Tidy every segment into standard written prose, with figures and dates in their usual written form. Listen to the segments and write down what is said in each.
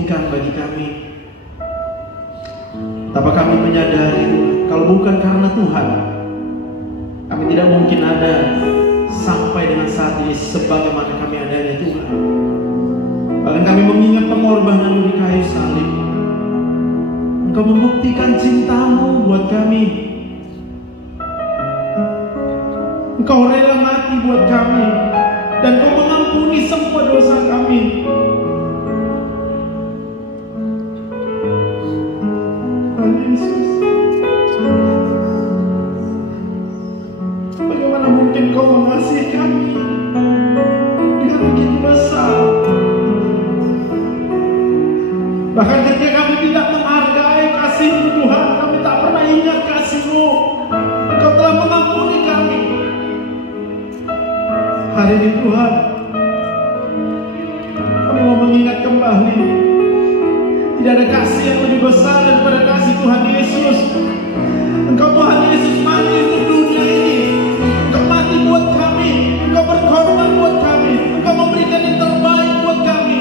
membuktikan bagi kami. Tapi kami menyadari kalau bukan karena Tuhan, kami tidak mungkin ada sampai dengan saat ini sebagaimana kami adanya Tuhan. Bahkan kami mengingat pengorbanan di kayu salib. Engkau membuktikan cintamu buat kami. Engkau rela mati buat kami, dan Kau mengampuni semua dosa kami. Tuhan Yesus, bagaimana mungkin Kau mengasihi kami dengan begitu besar? Bahkan ketika kami tidak menghargai kasih-Mu Tuhan, kami tak pernah ingat kasih-Mu. Engkau telah mengampuni kami. Hari ini Tuhan, kami mau mengingat kembali, tidak ada kasih yang lebih besar daripada kasih Tuhan Yesus. Engkau Tuhan Yesus mati untuk dunia ini. Engkau mati buat kami. Engkau berkorban buat kami. Engkau memberikan yang terbaik buat kami.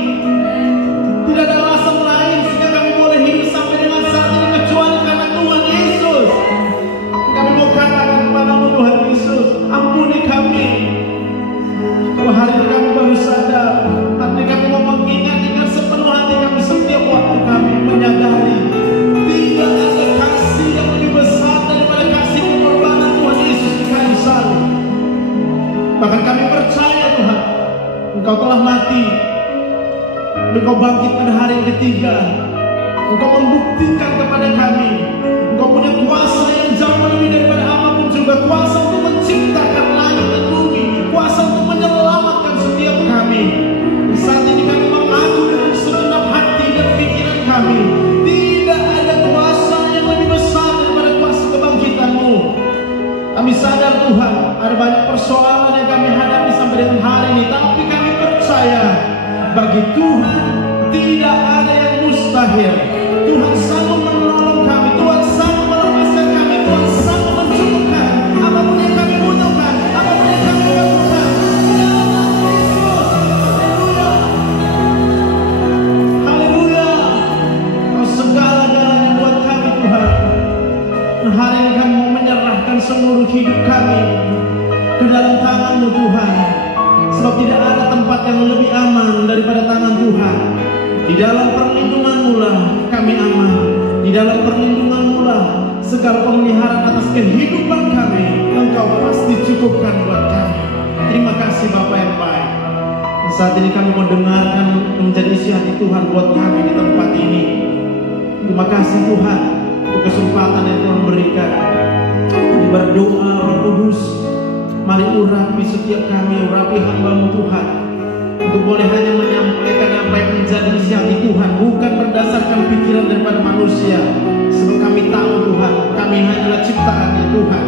Tidak ada alasan lain sehingga kami boleh hidup sampai dengan saat ini kecuali karena Tuhan Yesus. Kami mau katakan kepada-Mu Tuhan Yesus, ampuni kami. Kalau hari ini kami baru sadar, hari ini kami mau mengingat dengan sepenuh hati kami setiap waktu kami menyadari tidak ada kasih yang lebih besar daripada kasih pengorbanan Tuhan Yesus di kayu salib. Bahkan kami percaya Tuhan, Engkau telah mati, Engkau bangkit pada hari yang ketiga. Engkau membuktikan kepada kami Engkau punya kuasa yang jauh lebih daripada apapun juga, kuasa untuk menciptakan langit dan bumi, kuasa untuk menyelamatkan setiap kami. Saat ini kami mengaku dengan segenap hati dan pikiran kami, tidak ada kuasa yang lebih besar daripada kuasa kebangkitan-Mu. Kami sadar Tuhan, ada banyak persoalan yang kami hadapi sampai dengan hari ini, tapi kami percaya bagi Tuhan tidak ada yang mustahil. Tuhan sanggup menolong kami, Tuhan sanggup melepaskan kami, Tuhan sanggup mencukupkan apapun yang kami butuhkan, apapun yang kami butuhkan. Haleluya, Kau segala-galanya buat kami Tuhan. Dan hari ini kami mau menyerahkan seluruh hidup kami ke dalam tangan-Mu Tuhan. Sebab tidak ada tempat yang lebih aman daripada tangan Tuhan. Di dalam perlindungan-Mu lah kami aman. Di dalam perlindungan-Mu lah segala pemeliharaan atas kehidupan kami Engkau pasti cukupkan buat kami. Terima kasih Bapa yang baik. Dan saat ini kami mau dengarkan menjadi isi hati Tuhan buat kami di tempat ini. Terima kasih Tuhan untuk kesempatan yang Tuhan berikan. Kami berdoa Roh Kudus, mari urapi setiap kami, urapi hamba-Mu Tuhan, untuk boleh hanya menyampaikan apa yang menjadi isi hati Tuhan, bukan berdasarkan pikiran daripada manusia. Sebab kami tahu Tuhan, kami hanyalah ciptaan-Nya Tuhan.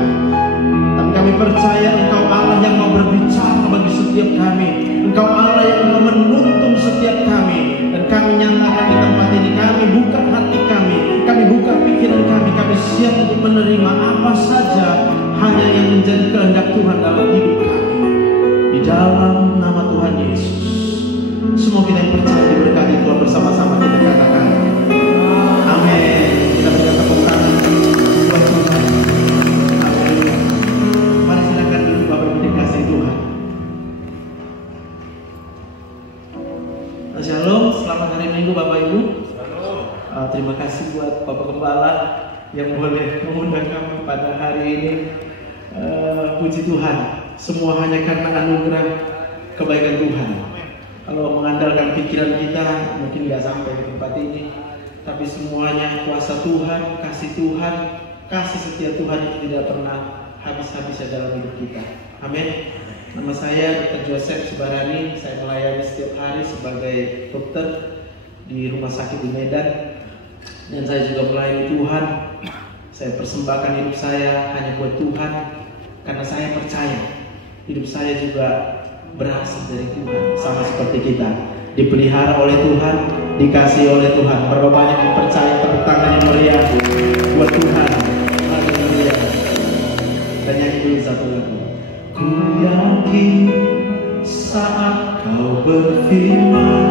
Tapi kami percaya Engkau Allah yang mau berbicara bagi setiap kami. Engkau Allah yang mau menuntun setiap kami. Dan kami nyatakan di tempat ini, kami buka hati kami buka pikiran kami siap untuk menerima apa saja hanya yang menjadi kehendak Tuhan dalam hidup kami. Di dalam nama Tuhan Yesus, semua kita yang percaya diberkati Tuhan, bersama-sama kita katakan amin. Kita berikan tepuk tangan buat Tuhan. Amin. Mari silakan duduk Bapak Ibu dikasihi Tuhan. Shalom, selamat hari Minggu Bapak Ibu. Terima kasih buat Bapak Gembala yang boleh mengundang kami pada hari ini. Puji Tuhan, semua hanya karena anugerah kebaikan Tuhan. Kalau mengandalkan pikiran kita mungkin nggak sampai ke tempat ini, tapi semuanya kuasa Tuhan, kasih setia Tuhan yang tidak pernah habis-habisnya dalam hidup kita. Amin. Nama saya Dr. Joseph Subarani. Saya melayani setiap hari sebagai dokter di rumah sakit di Medan, dan saya juga melayani Tuhan. Saya persembahkan hidup saya hanya buat Tuhan, karena saya percaya hidup saya juga berasal dari Tuhan, sama seperti kita, dipelihara oleh Tuhan, dikasih oleh Tuhan. Berapa banyak yang percaya, tepuk tangan yang meriah buat Tuhan. Haleluya. Kita nyanyi dulu satu lagu. Ku yakin saat Kau berfirman,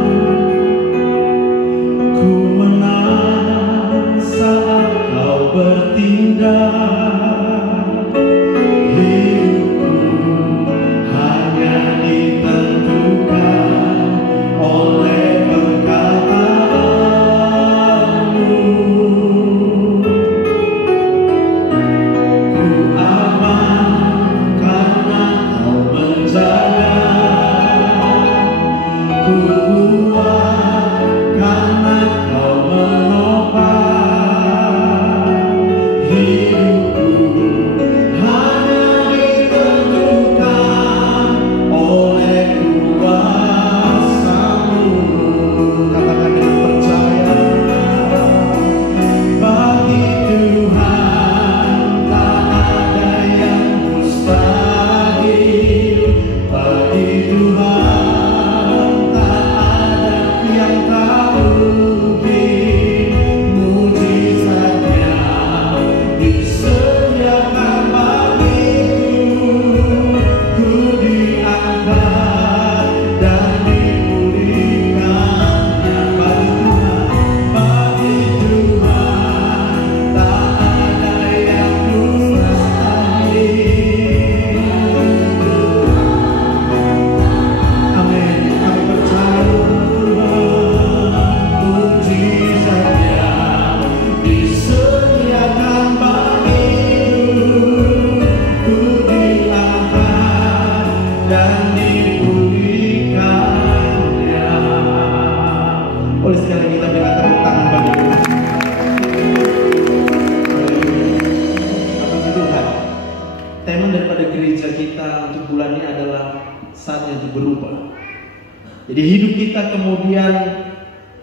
Jadi hidup kita kemudian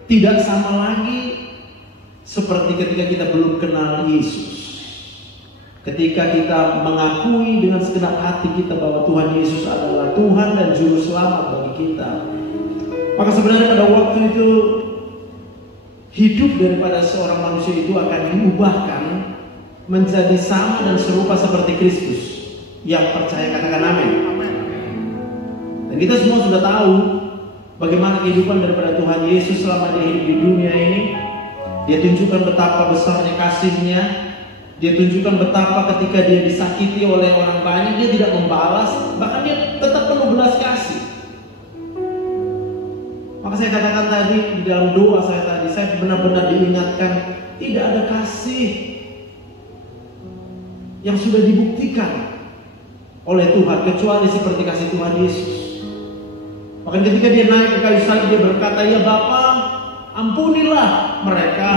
tidak sama lagi seperti ketika kita belum kenal Yesus. Ketika kita mengakui dengan segenap hati kita bahwa Tuhan Yesus adalah Tuhan dan Juru Selamat bagi kita, maka sebenarnya pada waktu itu hidup daripada seorang manusia itu akan diubahkan menjadi sama dan serupa seperti Kristus. Yang percaya katakan amin. Dan kita semua sudah tahu bagaimana kehidupan daripada Tuhan Yesus selama dia hidup di dunia ini. Dia tunjukkan betapa besarnya kasih-Nya. Dia tunjukkan betapa ketika dia disakiti oleh orang banyak, dia tidak membalas, bahkan dia tetap penuh belas kasih. Maka saya katakan tadi di dalam doa saya benar-benar diingatkan, tidak ada kasih yang sudah dibuktikan oleh Tuhan kecuali seperti kasih Tuhan Yesus. Bahkan ketika dia naik ke kayu salib, dia berkata, ya Bapa, ampunilah mereka,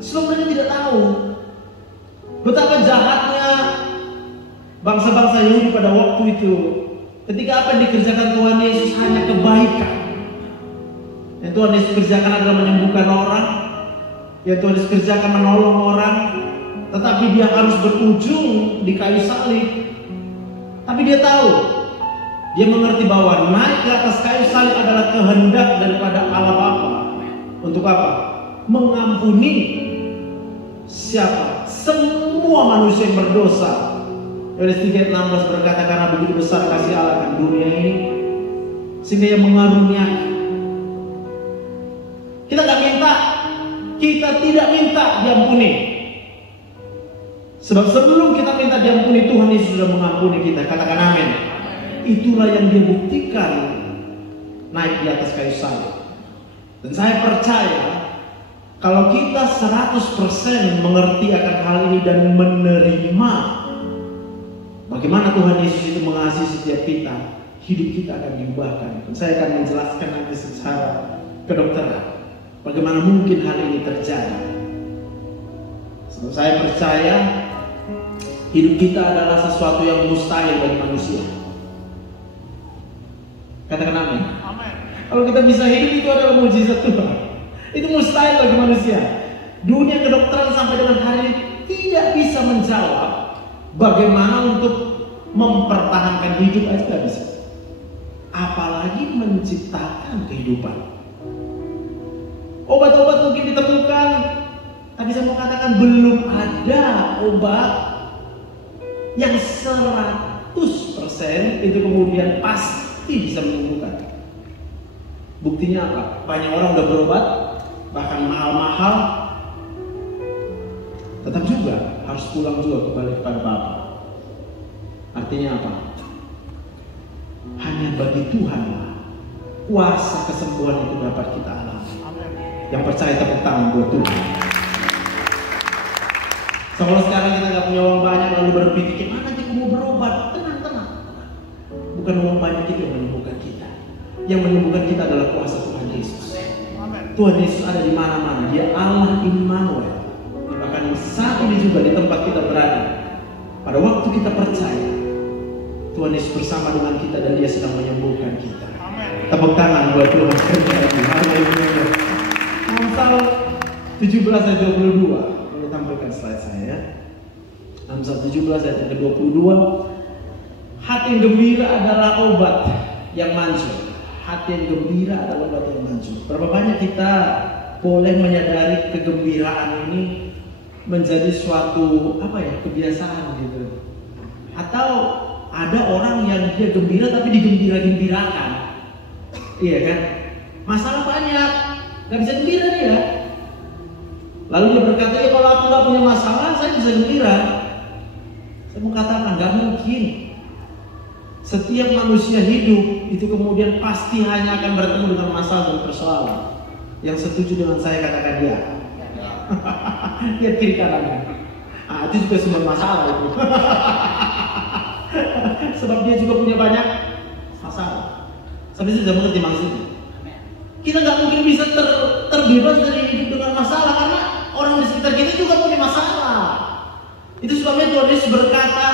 sebab mereka tidak tahu betapa jahatnya bangsa-bangsa Yahudi pada waktu itu. Ketika apa yang dikerjakan Tuhan Yesus hanya kebaikan. Yang Tuhan Yesus kerjakan adalah menyembuhkan orang, yang Tuhan Yesus kerjakan menolong orang, tetapi dia harus berujung di kayu salib. Tapi dia tahu, dia mengerti bahwa naik ke atas kayu salib adalah kehendak daripada Allah Bapa. Untuk apa? Mengampuni siapa? Semua manusia yang berdosa. Yohanes 3:16 berkata, karena begitu besar kasih Allah akan dunia ini sehingga yang mengaruniakan. Kita gak minta, kita tidak minta diampuni. Sebab sebelum kita minta diampuni, Tuhan Yesus sudah mengampuni kita. Katakan amin. Itulah yang dia buktikan naik di atas kayu salib. Dan saya percaya kalau kita 100% mengerti akan hal ini dan menerima bagaimana Tuhan Yesus itu mengasihi setiap kita, hidup kita akan diubahkan. Dan saya akan menjelaskan nanti secara kedokteran bagaimana mungkin hal ini terjadi. Sebab saya percaya hidup kita adalah sesuatu yang mustahil bagi manusia. Katakan amin. Kalau kita bisa hidup, itu adalah mujizat Tuhan. Itu mustahil bagi manusia. Dunia kedokteran sampai dengan hari ini tidak bisa menjawab bagaimana untuk mempertahankan hidup aja tidak bisa. Apalagi menciptakan kehidupan. Obat-obat mungkin ditemukan, tapi saya mau katakan belum ada obat yang 100% itu kemudian pasti bisa menyembuhkan. Buktinya apa? Banyak orang udah berobat, bahkan mahal-mahal, tetap juga harus pulang juga kembali kepada Bapa. Artinya apa? Hanya bagi Tuhan kuasa kesembuhan itu dapat kita alami. Yang percaya tepuk tangan buat Tuhan. Kalau sekarang kita nggak punya uang banyak lalu berpikir gimana kita mau berobat? Tenang. Bukan uang banyak itu yang menyembuhkan kita. Yang menyembuhkan kita adalah kuasa Tuhan Yesus. Tuhan Yesus ada di mana-mana. Dia Allah Immanuel. Bahkan saat ini juga di tempat kita berada, pada waktu kita percaya, Tuhan Yesus bersama dengan kita dan Dia sedang menyembuhkan kita. Tepuk tangan buat Tuhan. Haleluya. Amsal 17 ayat 22. Boleh tampilkan slide saya. Amsal 17 ayat 22. Hati yang gembira adalah obat yang manjur. Hati yang gembira adalah obat yang manjur. Berapa banyak kita boleh menyadari kegembiraan ini menjadi suatu kebiasaan gitu. Atau ada orang yang dia gembira tapi digembira-gembirakan. Iya kan? Masalah banyak, gak bisa gembira dia. Lalu dia berkata, ya kalau aku gak punya masalah, saya bisa gembira. Saya mau katakan, gak mungkin. Setiap manusia hidup itu kemudian pasti hanya akan bertemu dengan masalah dan persoalan. Yang setuju dengan saya katakan dia. Lihat kiri kanannya. Itu juga sebuah masalah itu. Sebab dia juga punya banyak masalah. Sampai saya sudah mengerti maksudnya. Kita nggak mungkin bisa terbebas dari hidup dengan masalah karena orang di sekitar kita juga punya masalah. Itu sebabnya Tuhan Yesus berkata,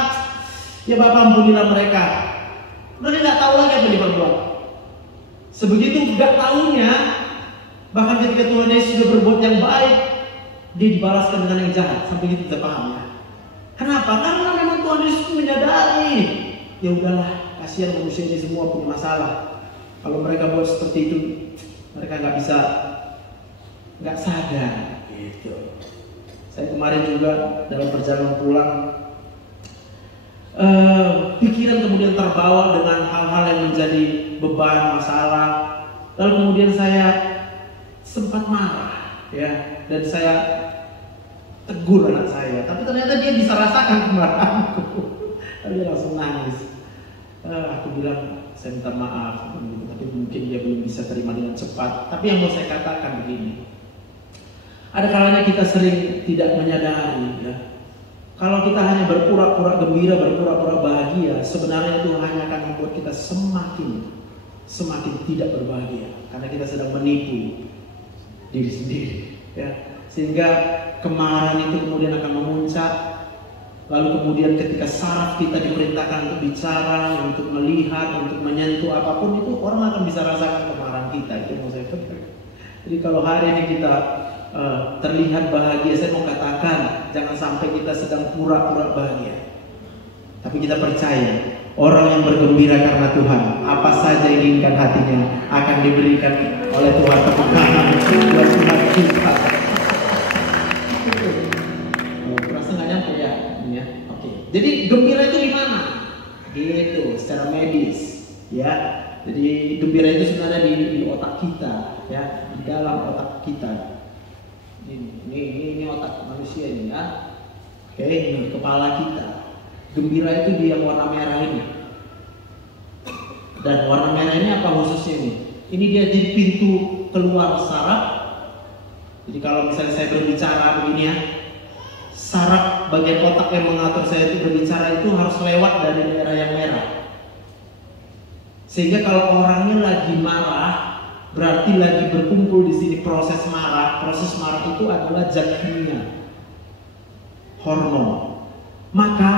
ya Bapa ampunilah mereka. Mereka nggak tahu lagi apa yang diperbuat. Sebegitu gak taunya, bahkan ketika Tuhan Yesus sudah berbuat yang baik, dia dibalaskan dengan yang jahat. Sampai gitu kita paham ya. Kenapa? Karena memang Tuhan Yesus menyadari, ya udahlah, kasihan manusia ini semua punya masalah. Kalau mereka buat seperti itu, mereka nggak sadar. Gitu. Saya kemarin juga dalam perjalanan pulang, pikiran kemudian terbawa dengan hal-hal yang menjadi beban, masalah. Lalu kemudian saya sempat marah, ya, dan saya tegur anak saya. Tapi ternyata dia bisa rasakan kemarahanku. Lalu dia langsung nangis. Aku bilang, saya minta maaf, tapi mungkin dia belum bisa terima dengan cepat. Tapi yang mau saya katakan begini, ada kalanya kita sering tidak menyadari, ya. Kalau kita hanya berpura-pura gembira, berpura-pura bahagia, sebenarnya itu hanya akan membuat kita semakin tidak berbahagia, karena kita sedang menipu diri sendiri, ya. Sehingga kemarahan itu kemudian akan memuncak. Lalu kemudian ketika saraf kita diperintahkan untuk bicara, untuk melihat, untuk menyentuh apapun, itu orang akan bisa rasakan kemarahan kita. Itu yang mau saya katakan. Jadi kalau hari ini kita terlihat bahagia, saya mau katakan jangan sampai kita sedang pura-pura bahagia. Tapi kita percaya orang yang bergembira karena Tuhan, apa saja yang diinginkan hatinya akan diberikan oleh Tuhan. Kemenangan buat Tuhan kita. Merasa nggak nyampe ya? Oke. Jadi gembira itu di mana? Gitu, secara medis, ya. Jadi gembira itu sebenarnya di otak kita, ya, di dalam otak kita. Ini otak manusia ini, ya. Oke, ini kepala kita. Gembira itu di yang warna merah ini. Dan warna merah ini apa khususnya ini? Ini dia di pintu keluar saraf. Jadi kalau misalnya saya berbicara begini ya, saraf bagian otak yang mengatur saya itu berbicara itu harus lewat dari daerah yang merah. Sehingga kalau orangnya lagi marah, berarti lagi berkumpul di sini proses marah. Proses marah itu adalah zat kimia, hormon. Maka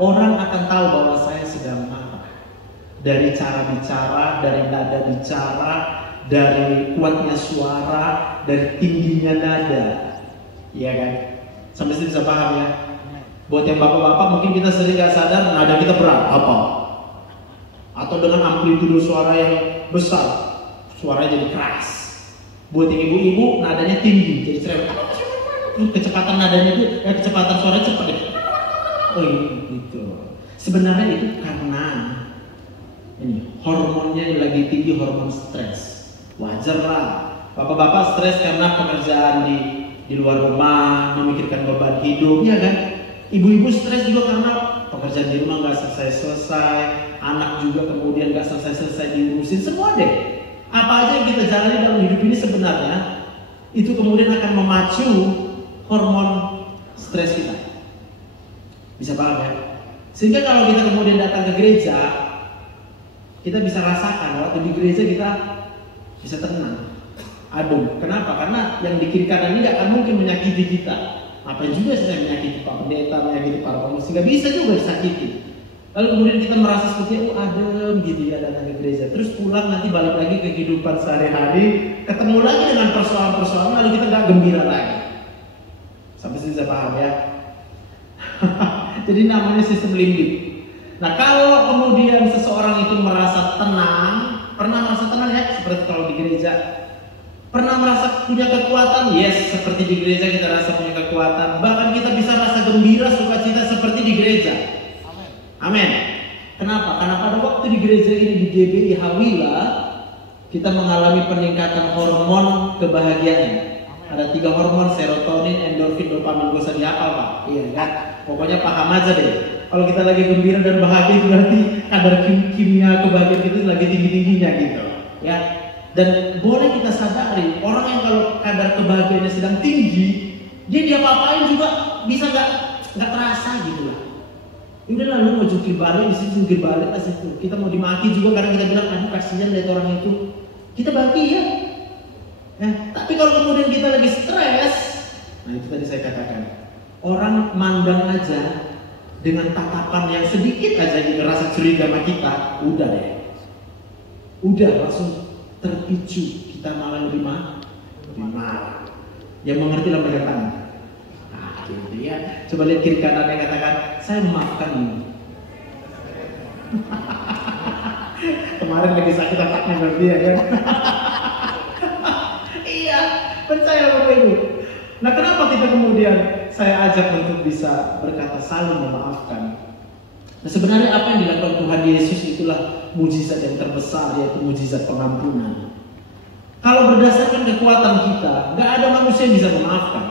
orang akan tahu bahwa saya sedang marah dari cara bicara, dari nada bicara, dari kuatnya suara, dari tingginya nada, iya kan? Sampai sini bisa paham ya? Buat yang bapak-bapak mungkin kita sering gak sadar nada kita berat apa? Atau dengan amplitudo suara yang besar, suaranya jadi keras. Buat yang ibu-ibu nadanya tinggi, jadi cerewet. Kecepatan nadanya itu, kecepatan suaranya cepat deh. Oh gitu. Sebenarnya itu karena ini hormonnya yang lagi tinggi, hormon stres. Wajar lah. Bapak-bapak stres karena pekerjaan di luar rumah, memikirkan beban hidup, ya kan? Ibu-ibu stres juga karena pekerjaan di rumah nggak selesai-selesai, anak juga kemudian nggak selesai-selesai diurusin, semua deh. Apa aja yang kita jalani dalam hidup ini sebenarnya itu kemudian akan memacu hormon stres kita. Bisa paham ya? Sehingga kalau kita kemudian datang ke gereja, kita bisa rasakan waktu di gereja kita bisa tenang. Aduh, kenapa? Karena yang di kiri kanan ini gak akan mungkin menyakiti kita. Apa juga saya menyakiti Pak Pendeta, menyakiti para pengurus, gak bisa juga disakiti. Lalu kemudian kita merasa seperti adem gitu ya datang ke gereja. Terus pulang nanti balik lagi ke kehidupan sehari-hari, ketemu lagi dengan persoalan-persoalan, lalu kita gak gembira lagi. Sampai sini saya paham ya. Jadi namanya sistem limbik. Nah kalau kemudian seseorang itu merasa tenang, pernah merasa tenang ya, seperti kalau di gereja. Pernah merasa punya kekuatan? Yes, seperti di gereja kita rasa punya kekuatan. Bahkan kita bisa rasa gembira, sukacita seperti di gereja. Amin. Kenapa? Karena pada waktu di gereja ini di GBI Hawila, kita mengalami peningkatan hormon kebahagiaan. Ada 3 hormon, serotonin, endorfin, dopamin. Gak usah dihafal Pak. Iya kan? Pokoknya paham aja deh. Kalau kita lagi gembira dan bahagia berarti kadar kimia kebahagiaan kita lagi tinggi-tingginya gitu. Ya. Dan boleh kita sadari, orang yang kalau kadar kebahagiaannya sedang tinggi, dia diapa-apain juga bisa nggak terasa gitu lah. Udah lah, lu mau jungkir balik di situ, jungkir balik di situ. Kita mau dimaki juga karena kita bilang, aduh kasihan lihat orang itu. Kita bahagia. Ya. Tapi kalau kemudian kita lagi stres, nah itu tadi saya katakan, orang mandang aja dengan tatapan yang sedikit aja rasa curiga sama kita, udah deh. Udah langsung terpicu, kita malah lebih marah. Yang mengerti lah berkata, gitu ya. Coba lihat kiri kanan yang katakan, saya memaafkan ini. Kemarin lagi sakit otaknya berarti ya kan? Iya, percaya Bapak Ibu. Nah, kenapa kita kemudian saya ajak untuk bisa berkata saling memaafkan? Nah, sebenarnya apa yang dilakukan Tuhan Yesus itulah mujizat yang terbesar, yaitu mujizat pengampunan. Kalau berdasarkan kekuatan kita, nggak ada manusia yang bisa memaafkan.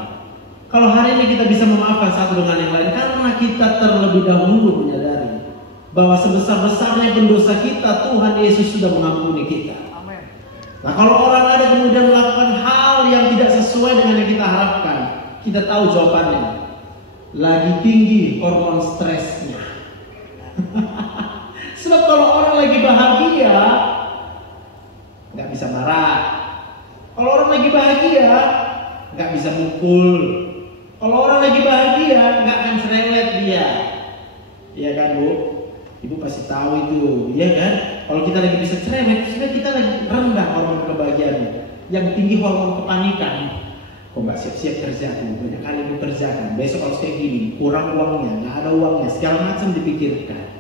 Kalau hari ini kita bisa memaafkan satu dengan yang lain, karena kita terlebih dahulu menyadari bahwa sebesar-besarnya pendosa kita, Tuhan Yesus sudah mengampuni kita. Amen. Nah, kalau orang ada kemudian melakukan hal yang tidak sesuai dengan yang kita harapkan, kita tahu jawabannya. Lagi tinggi hormon stresnya. Sebab kalau orang lagi bahagia, nggak bisa marah. Kalau orang lagi bahagia, nggak bisa mukul. Kalau orang lagi bahagia, nggak akan cerewet dia. Iya kan, Bu? Ibu pasti tahu itu, iya kan? Kalau kita lagi bisa cerewet, sebenarnya kita lagi rendah hormon kebahagiaannya. Yang tinggi hormon kepanikan. Kok nggak siap-siap kerja tuh, banyak kali dikerjakan. Besok harus kayak gini, kurang uangnya, nggak ada uangnya, segala macam dipikirkan.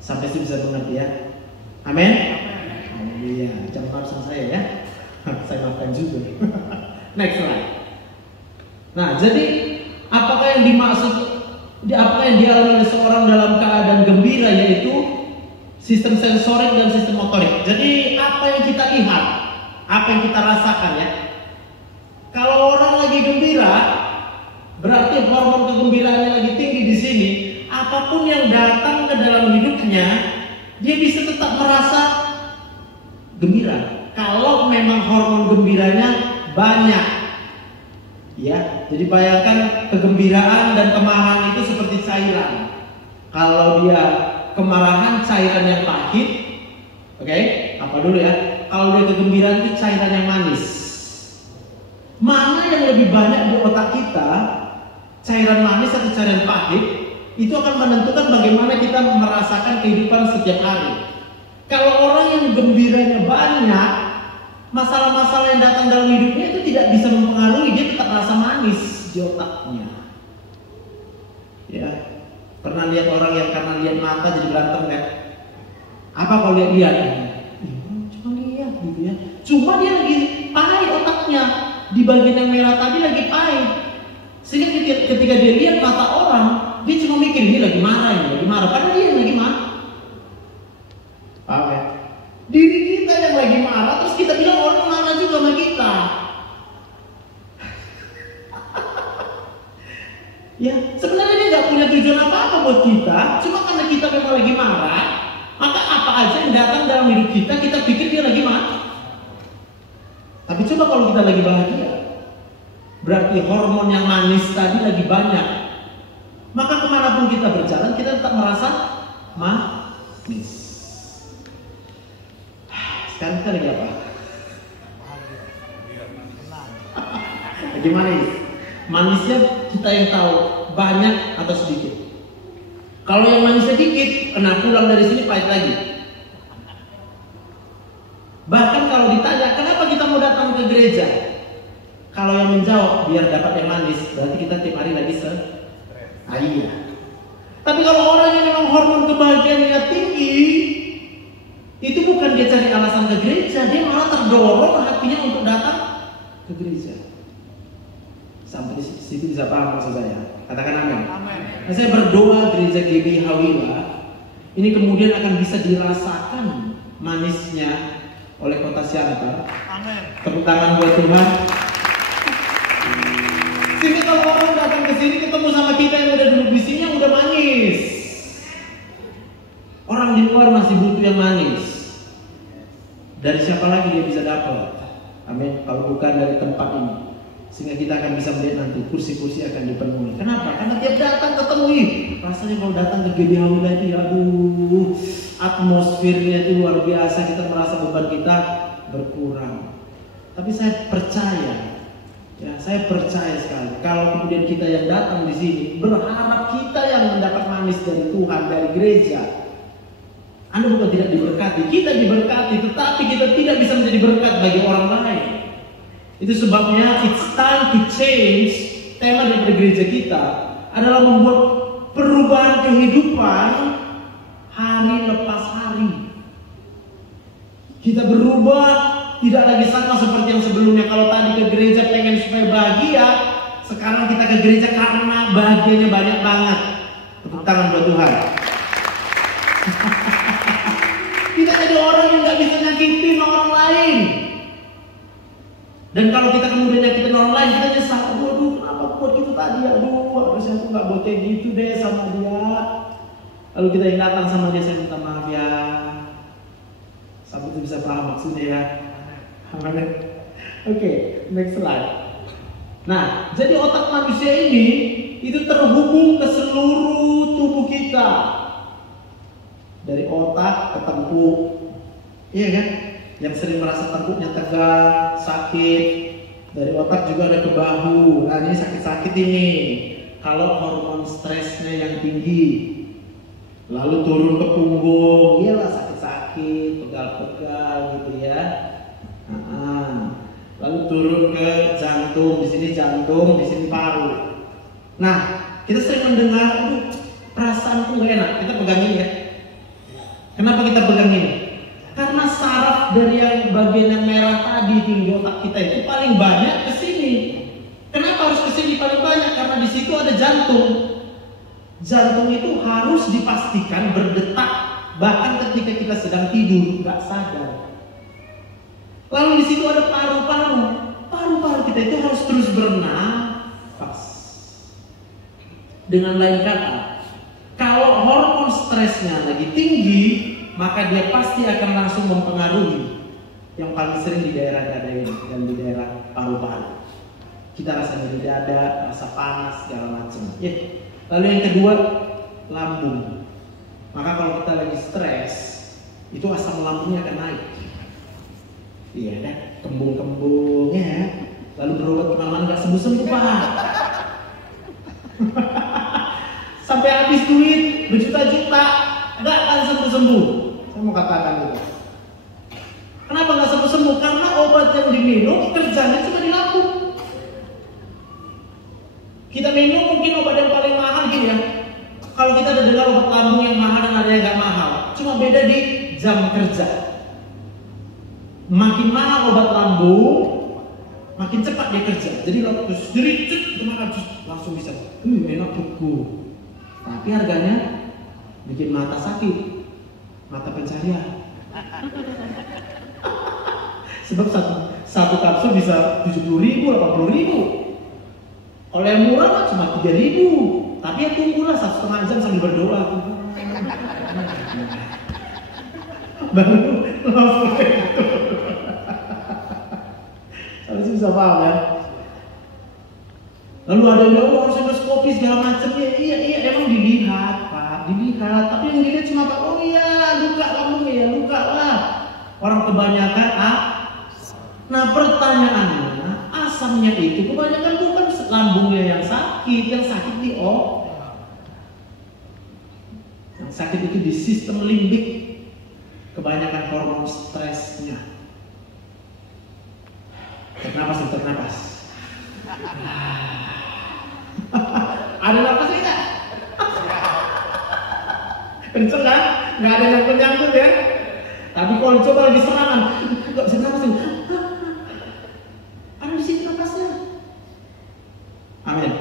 Sampai sih bisa mengerti ya? Amin? Iya, jangan maaf sama saya ya. Saya maafkan juga. Next slide. Nah, jadi apakah yang dimaksud, apakah yang dialami oleh seorang dalam keadaan gembira, yaitu sistem sensorik dan sistem motorik. Jadi apa yang kita lihat, apa yang kita rasakan ya. Kalau orang lagi gembira, berarti hormon kegembiraannya lagi tinggi di sini. Apapun yang datang ke dalam hidupnya, dia bisa tetap merasa gembira. Kalau memang hormon gembiranya banyak, ya. Jadi bayangkan kegembiraan dan kemarahan itu seperti cairan. Kalau dia kemarahan, cairan yang pahit, oke? Apa dulu ya? Kalau dia kegembiraan itu cairan yang manis. Mana yang lebih banyak di otak kita, cairan manis atau cairan pahit? Itu akan menentukan bagaimana kita merasakan kehidupan setiap hari. Kalau orang yang gembiranya banyak, masalah-masalah yang datang dalam hidupnya itu tidak bisa mempengaruhi, dia tetap rasa manis di otaknya. Ya, pernah lihat orang yang karena lihat mata jadi berantem kan? Apa kalau lihat? Cuma lihat gitu ya. Cuma dia lagi pahit otaknya, di bagian yang merah tadi lagi pahit. Sehingga ketika dia lihat mata orang, dia cuma mikir ini lagi marah, ini lagi marah. Padahal dia lagi marah. Paham ya? Diri kita yang lagi marah, terus kita bilang orang marah juga sama kita. Ya, sebenarnya dia nggak punya tujuan apa-apa buat kita. Cuma karena kita memang lagi marah, maka apa aja yang datang dalam hidup kita, kita pikir dia lagi marah. Tapi coba kalau kita lagi bahagia, berarti hormon yang manis tadi lagi banyak. Maka kemanapun kita berjalan, kita tetap merasa manis. Sekarang kita lagi apa? Gimana ini? Manisnya kita yang tahu, banyak atau sedikit. Kalau yang manis sedikit, kena pulang dari sini pahit lagi. Bahkan kalau ditanya, kenapa kita mau datang ke gereja? Kalau yang menjawab, biar dapat yang manis, berarti kita tiap hari lagi iya. Tapi kalau orang yang memang hormon kebahagiaannya tinggi, itu bukan dia cari alasan ke gereja, dia malah terdorong hatinya untuk datang ke gereja. Sampai di situ bisa paham maksud saya. Katakan amin. Nah, saya berdoa gereja GBI Hawila ini kemudian akan bisa dirasakan manisnya oleh Kota Siantar. Amin. Tepuk tangan buat Tuhan. Sehingga kalau orang datang ke sini ketemu sama kita yang udah duduk di sini yang udah manis. Orang di luar masih butuh yang manis. Dari siapa lagi dia bisa dapat? Amin. Kalau bukan dari tempat ini. Sehingga kita akan bisa melihat nanti kursi-kursi akan dipenuhi. Kenapa? Karena tiap datang ketemu rasanya kalau datang ke GBI Hawila itu, aduh, atmosfernya itu luar biasa. Kita merasa beban kita berkurang. Tapi saya percaya, ya saya percaya sekali. Kalau kemudian kita yang datang di sini berharap kita yang mendapat manis dari Tuhan, dari gereja, Anda bukan tidak diberkati, kita diberkati, tetapi kita tidak bisa menjadi berkat bagi orang lain. Itu sebabnya it's time to change. Tema dari gereja kita adalah membuat perubahan kehidupan hari lepas hari. Kita berubah, tidak lagi sama seperti yang sebelumnya. Kalau tadi ke gereja pengen supaya bahagia, sekarang kita ke gereja karena bahagianya banyak banget. Tepuk tangan buat Tuhan. Kita jadi orang yang gak bisa nyakitin orang lain. Dan kalau kita kemudian nyakitin orang lain, kita nyesal. Aduh, kenapa buat gitu tadi? Aduh, harusnya aku gak boleh gitu deh sama dia. Lalu kita ingatkan sama dia, saya minta maaf ya. Sampai itu bisa paham maksudnya ya. Amin. Oke, next slide. Nah, jadi otak manusia ini itu terhubung ke seluruh tubuh kita. Dari otak ke tengkuk. Iya kan? Yang sering merasa tengkuknya tegang, sakit. Dari otak juga ada ke bahu. Nah, ini sakit-sakit ini. Kalau hormon stresnya yang tinggi. Lalu turun ke punggung, iyalah sakit-sakit, pegal-pegal gitu ya. Lalu turun ke jantung, di sini paru. Nah, kita sering mendengar, perasaanku gak enak, kita pegang ini ya. Kenapa kita pegang ini? Karena saraf dari yang bagian yang merah tadi di otak kita itu paling banyak ke sini. Kenapa harus ke sini paling banyak? Karena di situ ada jantung. Jantung itu harus dipastikan berdetak bahkan ketika kita sedang tidur, nggak sadar. Lalu di situ ada paru-paru. Paru-paru kita itu harus terus bernafas. Dengan lain kata, kalau hormon stresnya lagi tinggi, maka dia pasti akan langsung mempengaruhi yang paling sering di daerah dada ini dan di daerah paru-paru. Kita rasa nyeri dada, rasa panas, segala macam. Lalu yang kedua, lambung. Maka kalau kita lagi stres, itu asam lambungnya akan naik. Iya kan? Kembung-kembung ya. Lalu berobat kemana-mana nggak sembuh-sembuh Pak. Sampai habis duit berjuta-juta, nggak akan sembuh-sembuh. Saya mau katakan itu. Kenapa nggak sembuh-sembuh? Karena obat yang diminum kerjanya cuma di lambung. Kita minum mungkin obat yang paling mahal gini ya. Kalau kita ada dengar obat lambung yang mahal dan ada yang nggak mahal, cuma beda di jam kerja. Makin mahal obat lambung, makin cepat dia kerja. Jadi waktu sedikit langsung bisa. Enak buku. Tapi harganya bikin mata sakit, mata pencaharian. Sebab satu kapsul bisa 70.000, 80.000. Kalau yang murah cuma 3.000, tapi ya tunggulah 1,5 jam sambil berdoa. Baru langsung itu. Harus bisa paham ya. Lalu ada yang harus endoskopi segala macam ya. Iya emang dilihat Pak, dilihat. Tapi yang dilihat cuma Pak, oh iya luka lambungnya ya, luka lah. Orang kebanyakan Nah pertanyaannya, asamnya itu kebanyakan bukan lambungnya yang sakit di yang sakit itu di sistem limbik, kebanyakan hormon stresnya. Tarik nafas. Ada nafasnya nggak? Kenceng kan? Nggak ada yang nyangkut ya. Tapi kalau coba lagi serangan, nggak bisa nafas. Ada di sini nafasnya. Amin.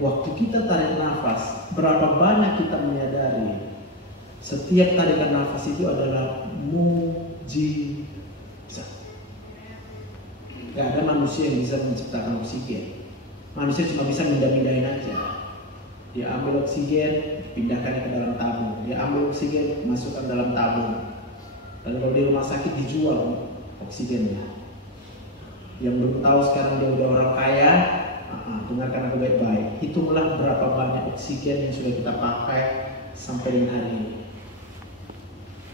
Waktu kita tarik nafas, berapa banyak kita menyadari setiap tarikan nafas itu adalah mukjizat. Gak ada manusia yang bisa menciptakan oksigen. Manusia cuma bisa mindah-mindahin aja. Dia ambil oksigen, pindahkan ke dalam tabung. Dia ambil oksigen, masukkan dalam tabung. Lalu kalau di rumah sakit dijual oksigennya. Yang belum tahu sekarang dia udah orang kaya, dengarkan aku baik-baik. Hitunglah berapa banyak oksigen yang sudah kita pakai sampai dengan hari ini.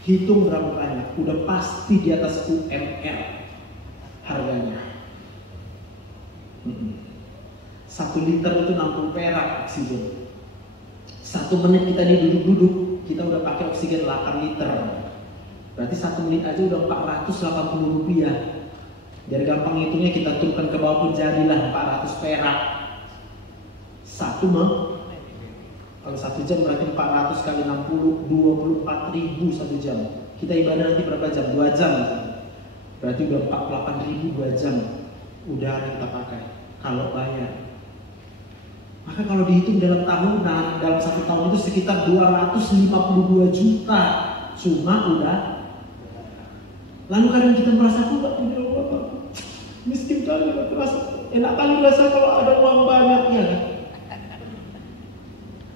Hitung berapa banyak, udah pasti di atas UMR harganya. 1 liter itu 60 perak oksigen. 1 menit kita ini duduk-duduk kita udah pakai oksigen 8 liter. Berarti 1 menit aja udah 480 rupiah. Biar gampang hitungnya kita turunkan ke bawah pun jadilah 400 perak. Kalau 1 jam berarti 400 kali 60, 24.000 1 jam. Kita ibadah nanti berapa jam? 2 jam. Berarti udah 48.000 2 jam udara kita pakai kalau bayar. Maka kalau dihitung dalam tahunan, dalam 1 tahun itu sekitar 252 juta cuma udah. Lalu kadang kita merasa, aku gak punya uang, miskin kali, terasa enak kali rasa kalau ada uang banyak, ya kan?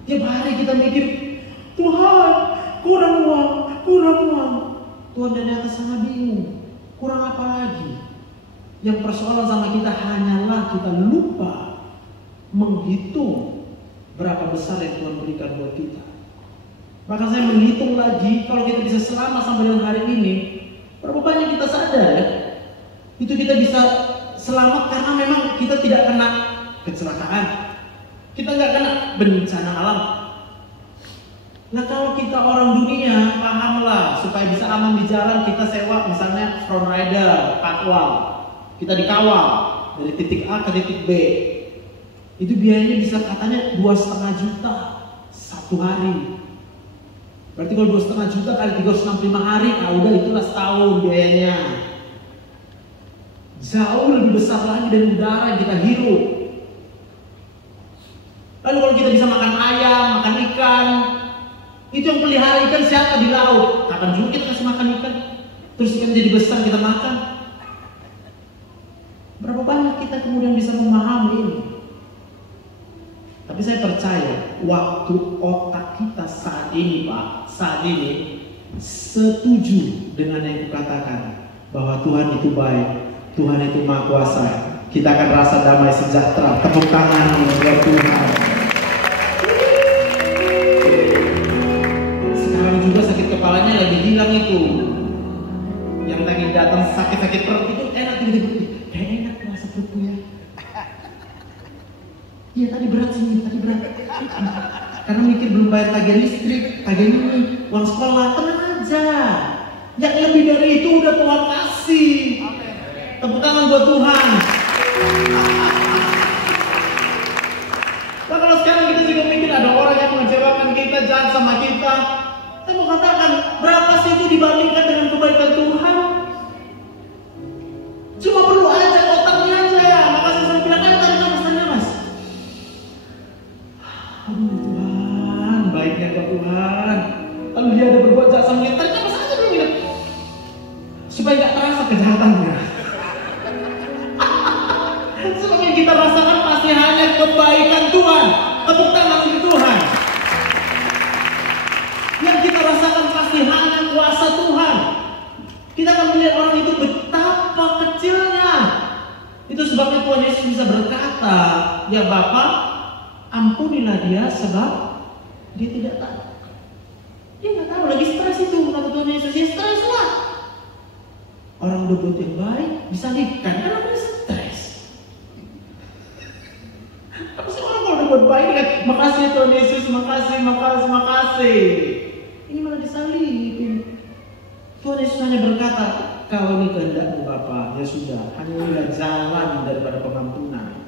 Tiap hari kita mikir, Tuhan, kurang uang. Tuhan dari atas sangat bingung, kurang apa lagi? Yang persoalan sama kita hanyalah kita lupa menghitung berapa besar yang Tuhan berikan buat kita. Maka saya menghitung lagi, kalau kita bisa selamat sampai dengan hari ini, berapa banyak kita sadar ya, itu kita bisa selamat karena memang kita tidak kena kecelakaan, kita nggak kena bencana alam. Nah kalau kita orang dunia, pahamlah supaya bisa aman di jalan, kita sewa misalnya front rider, patwal, kita dikawal dari titik A ke titik B. Itu biayanya bisa katanya 2,5 juta 1 hari. Berarti kalau 2,5 juta kali 365 hari, udah itulah setahun biayanya. Jauh lebih besar lagi dari udara yang kita hirup. Lalu kalau kita bisa makan ayam, makan ikan, itu yang pelihara ikan siapa di laut? Kapan juga kita kasih makan ikan? Terus ikan jadi besar kita makan. Berapa banyak kita kemudian bisa memahami ini? Tapi saya percaya waktu otak kita saat ini setuju dengan yang dikatakan bahwa Tuhan itu baik, Tuhan itu Maha Kuasa, kita akan rasa damai sejahtera. Tepuk tangan buat Tuhan. Sekarang juga sakit kepalanya lagi hilang itu. Yang tadi datang sakit-sakit perut itu enak gitu. Kayak enak rasa perutku ya. Iya tadi berat sih, karena mikir belum bayar tagihan listrik, tagihan ini, uang sekolah, tenang aja. Yang lebih dari itu udah Tuhan kasih. Tepuk tangan buat Tuhan. Nah kalau sekarang kita juga mikir ada orang yang mengecewakan kita, jahat sama kita, saya mau katakan berapa sih itu dibandingkan dengan kebaikan Tuhan? Cuma perlu aja otaknya aja ya. Makasih saya bilang kan tadi mas. Aduh Tuhan, baiknya kok Tuhan. Lalu dia ada berbuat jahat sama kita, tadi mas aja dulu ya. Supaya gak terasa kejahatannya. Sebab yang kita rasakan pasti hanya kebaikan Tuhan. Tepuk tangan untuk Tuhan. Yang kita rasakan pasti hanya kuasa Tuhan. Kita akan melihat orang itu betapa kecilnya. Itu sebabnya Tuhan Yesus bisa berkata, ya Bapa, ampunilah dia sebab dia tidak tahu. Dia nggak tahu, lagi stres itu. Kata Tuhan Yesus, ya stres lah. Orang udah buat yang baik, disalibkan, karena dia stres. Apa sih orang kalau udah buat baik kan, makasih Tuhan Yesus, makasih. Ini malah disalibin. Tuhan Yesus hanya berkata, kau ini kehendakmu Bapa, ya sudah, hanya inilah jalan daripada pengampunan.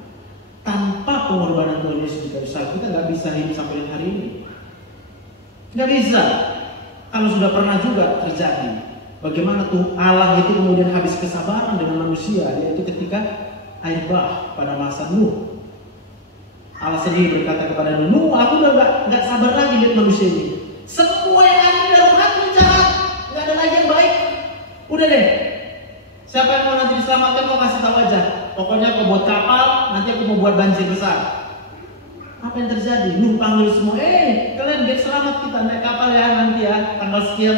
Tanpa pengorbanan Tuhan Yesus di kayu salib, kita nggak bisa hidup sampai hari ini. Nggak bisa. Kalau sudah pernah juga terjadi, bagaimana tuh Allah itu kemudian habis kesabaran dengan manusia, yaitu ketika air bah pada masa Nuh. Allah sendiri berkata kepada Nuh, aku udah nggak sabar lagi lihat manusia ini. Semua yang ada di dalam hati jahat, nggak ada lagi yang baik. Udah deh, siapa yang mau nanti diselamatkan mau kasih tahu aja. Pokoknya aku buat kapal, nanti aku mau buat banjir besar. Apa yang terjadi? Nuh panggil semua, kalian biar selamat kita naik kapal ya nanti ya, tanggal sekian.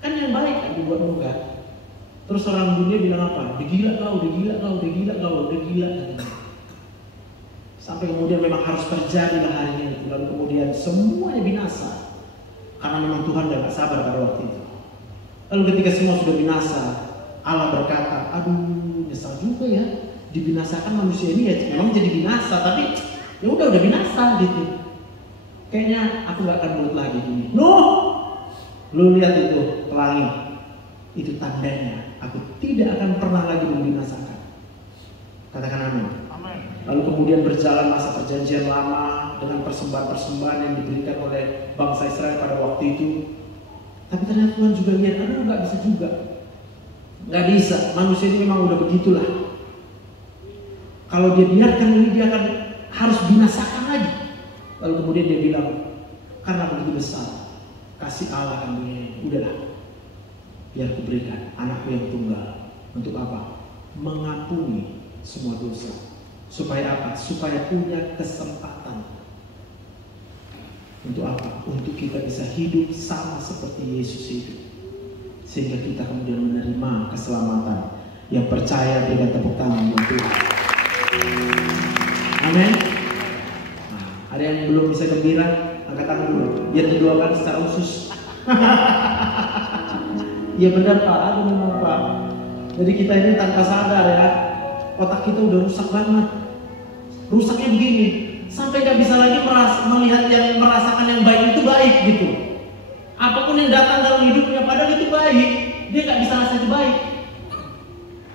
Kan yang baik kan dibuat Nuh kan. Terus orang dunia bilang apa? Udah gila. Sampai kemudian memang harus terjadi hari ini. Lalu kemudian semuanya binasa. Karena memang Tuhan udah gak sabar pada waktu itu. Lalu ketika semua sudah binasa, Allah berkata, aduh nyesal juga ya. Dibinasakan manusia ini ya memang jadi binasa. Tapi ya udah binasa gitu. kayaknya aku gak akan mulut lagi gini. No, lu lihat itu pelangi, itu tandanya aku tidak akan pernah lagi membinasakan. Katakan amin. Lalu kemudian berjalan masa perjanjian lama dengan persembahan-persembahan yang diberikan oleh bangsa Israel pada waktu itu. Tapi ternyata Tuhan juga lihat, aduh gak bisa juga. Gak bisa, manusia ini memang udah begitulah. Kalau dia biarkan ini, dia akan harus binasakan lagi. Lalu kemudian dia bilang, karena begitu besar kasih Allah kan dunia, udahlah, biar kuberikan anakku yang tunggal. Untuk apa? Mengampuni semua dosa. Supaya apa? Supaya punya kesempatan. Untuk apa? Untuk kita bisa hidup sama seperti Yesus hidup. Sehingga kita kemudian menerima keselamatan. Yang percaya berikan tepuk tangan buat Tuhan. Amin. Nah, ada yang belum bisa gembira? Angkat tangan dulu. Biar didoakan secara khusus. Iya benar Pak, ada memang Pak. Jadi kita ini tanpa sadar ya, otak kita udah rusak banget. Rusaknya begini, sampai gak bisa lagi melihat yang merasakan yang baik itu baik gitu. Apapun yang datang dalam hidupnya padahal itu baik, dia gak bisa rasa itu baik.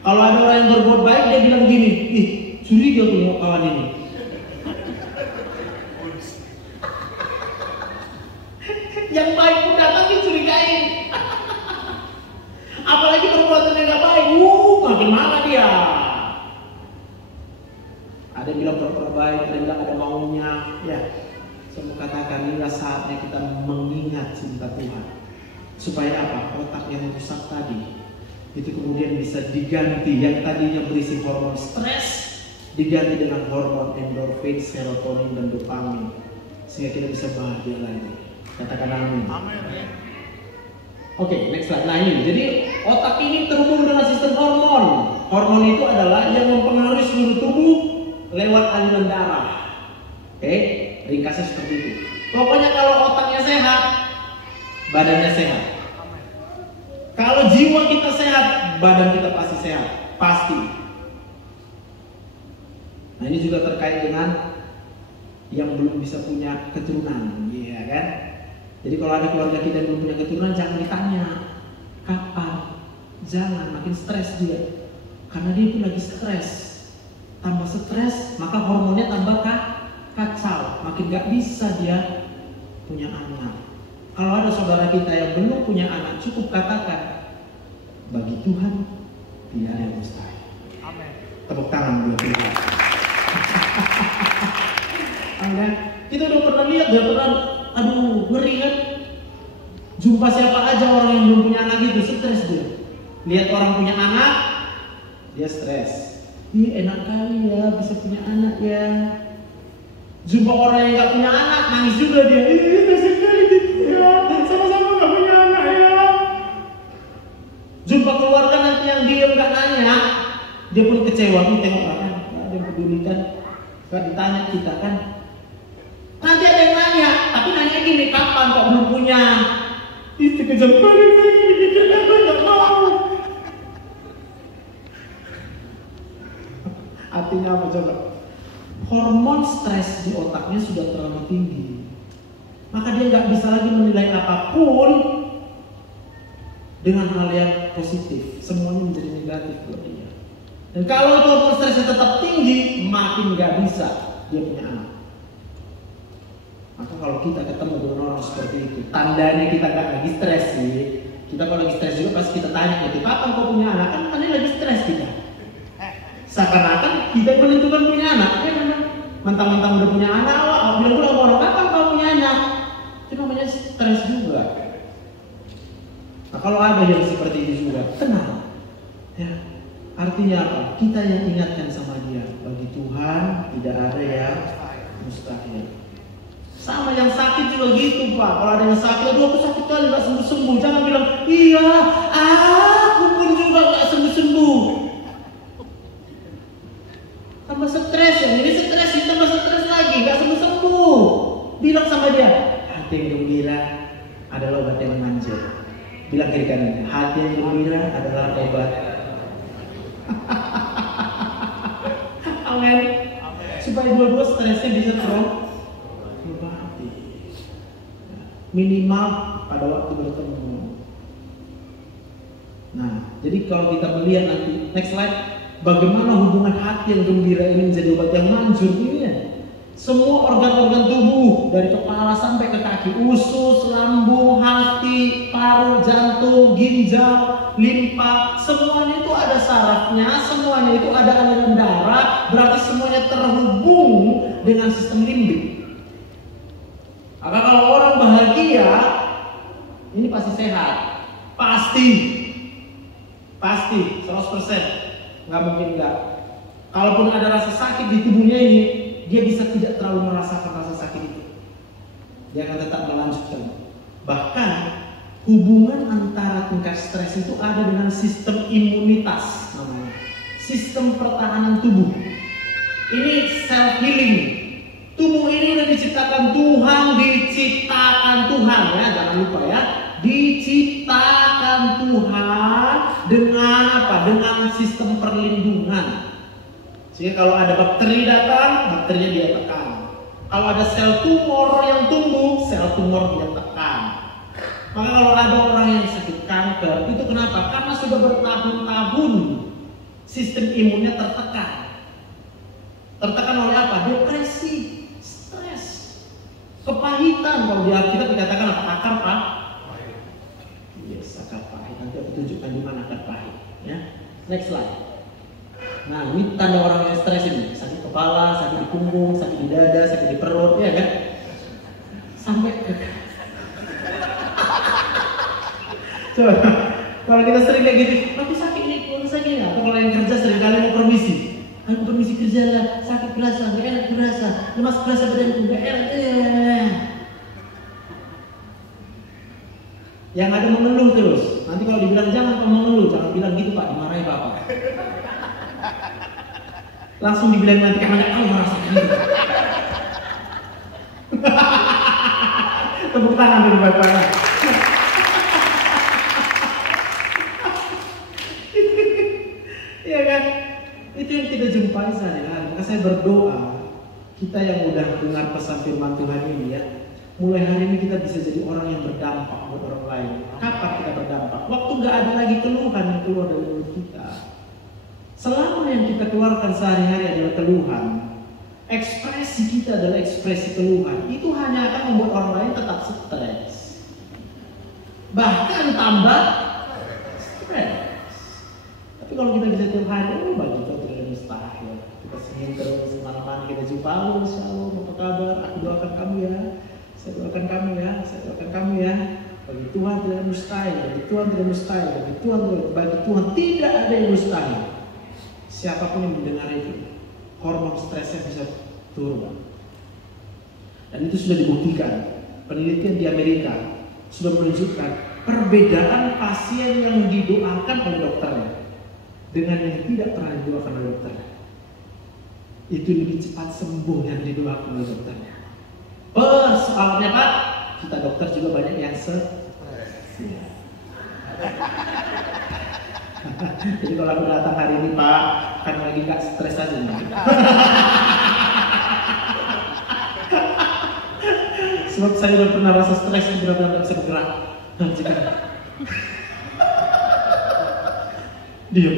Kalau ada orang yang berbuat baik, dia bilang gini, ih curiga punya kawan ini. Yang baik pun datang dicurigain. Apalagi perbuatan yang gak baik, makin mana dia. Ada yang bilang pura-pura baik, ada yang bilang ada maunya. Ya, saya mau katakan inilah saatnya kita mengingat cinta Tuhan. Supaya apa? Otak yang rusak tadi itu kemudian bisa diganti, yang tadinya berisi hormon stres diganti dengan hormon endorfin, serotonin, dan dopamin, sehingga kita bisa bahagia lagi. Katakan amin. Oke, next slide. Nah ini, jadi otak ini terhubung dengan sistem hormon. Hormon itu adalah yang mempengaruhi seluruh tubuh lewat aliran darah. Oke, ringkasnya seperti itu. Pokoknya kalau otaknya sehat, badannya sehat. Kalau jiwa kita sehat, badan kita pasti sehat, pasti. Nah ini juga terkait dengan yang belum bisa punya keturunan, iya kan? Jadi kalau ada keluarga kita yang belum punya keturunan, jangan ditanya kapan. Jangan, makin stres dia. Karena dia pun lagi stres. Tambah stres, maka hormonnya tambah kacau. Makin gak bisa dia punya anak. Kalau ada saudara kita yang belum punya anak, cukup katakan, bagi Tuhan tidak ada yang mustahil. Amin. Tepuk tangan buat Tuhan. Amin. Kita udah pernah lihat, udah pernah, aduh ngeri kan? Jumpa siapa aja orang yang belum punya anak itu stres dia. Lihat orang punya anak, dia stres. Ih enak kali ya bisa punya anak ya. Jumpa orang yang gak punya anak, nangis juga dia. Ih kasihan kali gitu ya, sama-sama gak punya anak ya. Jumpa keluarga nanti yang diam gak nanya, dia pun kecewa. Nih tengok kan, gak ada yang pedulikan. Gak ditanya kita kan. Nanti ada yang nanya, tapi nanya gini, kapan kok belum punya? Ih sekejap kali lagi, dikit apa gak mau. Artinya apa coba? Hormon stres di otaknya sudah terlalu tinggi. Maka dia nggak bisa lagi menilai apapun dengan hal yang positif. Semuanya menjadi negatif buat dia. Dan kalau hormon stresnya tetap tinggi, makin nggak bisa dia punya anak. Maka kalau kita ketemu dengan orang seperti itu, tandanya kita nggak lagi stres sih. Kita kalau lagi stres juga pasti kita tanya, itu kapan kau punya anak? Kan tadi lagi stres kita. Seakan-akan kita menentukan punya anak, ya kan? Mentang-mentang udah punya anak, bilang pula orang kapan kau punya anak? Itu namanya stres juga. Nah kalau ada yang seperti itu juga, tenang. Ya, artinya apa? Kita yang ingatkan sama dia, bagi Tuhan tidak ada yang mustahil. Sama yang sakit juga gitu Pak. Kalau ada yang sakit, aduh aku sakit kali gak sembuh-sembuh. Jangan bilang, iya aku pun juga gak sembuh-sembuh. Tambah stres ya, ini stres, tambah stres lagi, gak sembuh-sembuh. Bilang sama dia, hati yang gembira adalah obat yang manjur. Bilang kiri kanan, hati yang gembira adalah obat. Amin. Supaya dua-dua stresnya bisa terobati. minimal pada waktu bertemu. Nah, jadi kalau kita melihat nanti, next slide, bagaimana hubungan hati yang gembira ini menjadi obat yang manjur ini ya. Semua organ-organ tubuh dari kepala sampai ke kaki, usus, lambung, hati, paru, jantung, ginjal, limpa, semuanya itu ada sarafnya, semuanya itu ada aliran darah, berarti semuanya terhubung dengan sistem limbik. Maka kalau orang bahagia, ini pasti sehat, pasti 100%, nggak mungkin nggak. Kalaupun ada rasa sakit di tubuhnya ini, dia bisa tidak terlalu merasakan rasa sakit itu. Dia akan tetap melanjutkan. Bahkan hubungan antara tingkat stres itu ada dengan sistem imunitas namanya. Sistem pertahanan tubuh. Ini self healing. Tubuh ini udah diciptakan Tuhan ya, jangan lupa ya. Diciptakan Tuhan dengan apa? Dengan sistem perlindungan. Sehingga kalau ada bakteri datang, bakterinya dia tekan. Kalau ada sel tumor yang tumbuh, sel tumor dia tekan. Maka kalau ada orang yang sakit kanker, itu kenapa? Karena sudah bertahun-tahun sistem imunnya tertekan. Tertekan oleh apa? Depresi, stres, kepahitan. Kalau di Alkitab dikatakan apa? Akar pahit. Yes, akar pahit. Nanti aku tunjukkan di mana akar pahit. Ya, next slide. Nah, ini tanda orang yang stres ini. Sakit kepala, sakit di punggung, sakit di dada, sakit di perut, ya kan? Sampai ke... Coba, kalau kita sering kayak gitu, aku sakit nih, aku sakit. Atau kalau yang kerja sering kali mau permisi. Aku permisi kerja lah, sakit berasa, gak enak berasa, lemas berasa badanku, gak enak. Yang ada mengeluh terus. Nanti kalau dibilang jangan kamu mengeluh, jangan bilang gitu Pak, dimarahi Bapak. Langsung dibilang nanti kamarnya kau merasakan itu. Tepuk tangan dulu buat Bapak. Iya kan? Itu yang kita jumpai sehari-hari. Maka saya berdoa kita yang udah dengar pesan firman Tuhan ini ya, mulai hari ini kita bisa jadi orang yang berdampak buat orang lain. Kapan kita berdampak? Waktu nggak ada lagi keluhan yang keluar dari mulut kita. Selama yang kita keluarkan sehari-hari adalah keluhan, ekspresi kita adalah ekspresi keluhan, itu hanya akan membuat orang lain tetap stres, bahkan tambah stres. Tapi kalau kita bisa tiap hari, bagi kita tidak mustahil. Kita senyum terus, malam-malam kita jumpa, shalom, apa kabar? Aku doakan kamu ya, saya doakan kamu ya, saya doakan kamu ya. Bagi Tuhan tidak mustahil, bagi Tuhan tidak mustahil, bagi Tuhan tidak ada yang mustahil. Siapapun yang mendengar itu, hormon stresnya bisa turun. Dan itu sudah dibuktikan. Penelitian di Amerika sudah menunjukkan perbedaan pasien yang didoakan oleh dokternya dengan yang tidak pernah didoakan oleh dokternya. Itu lebih cepat sembuh yang didoakan oleh dokternya. Persoalannya Pak, kita dokter juga banyak yang stres. Jadi kalau aku datang hari ini Pak, kan lagi gak stres aja nih. Sebab saya udah pernah rasa stres, benar-benar gak bisa bergerak. Diam.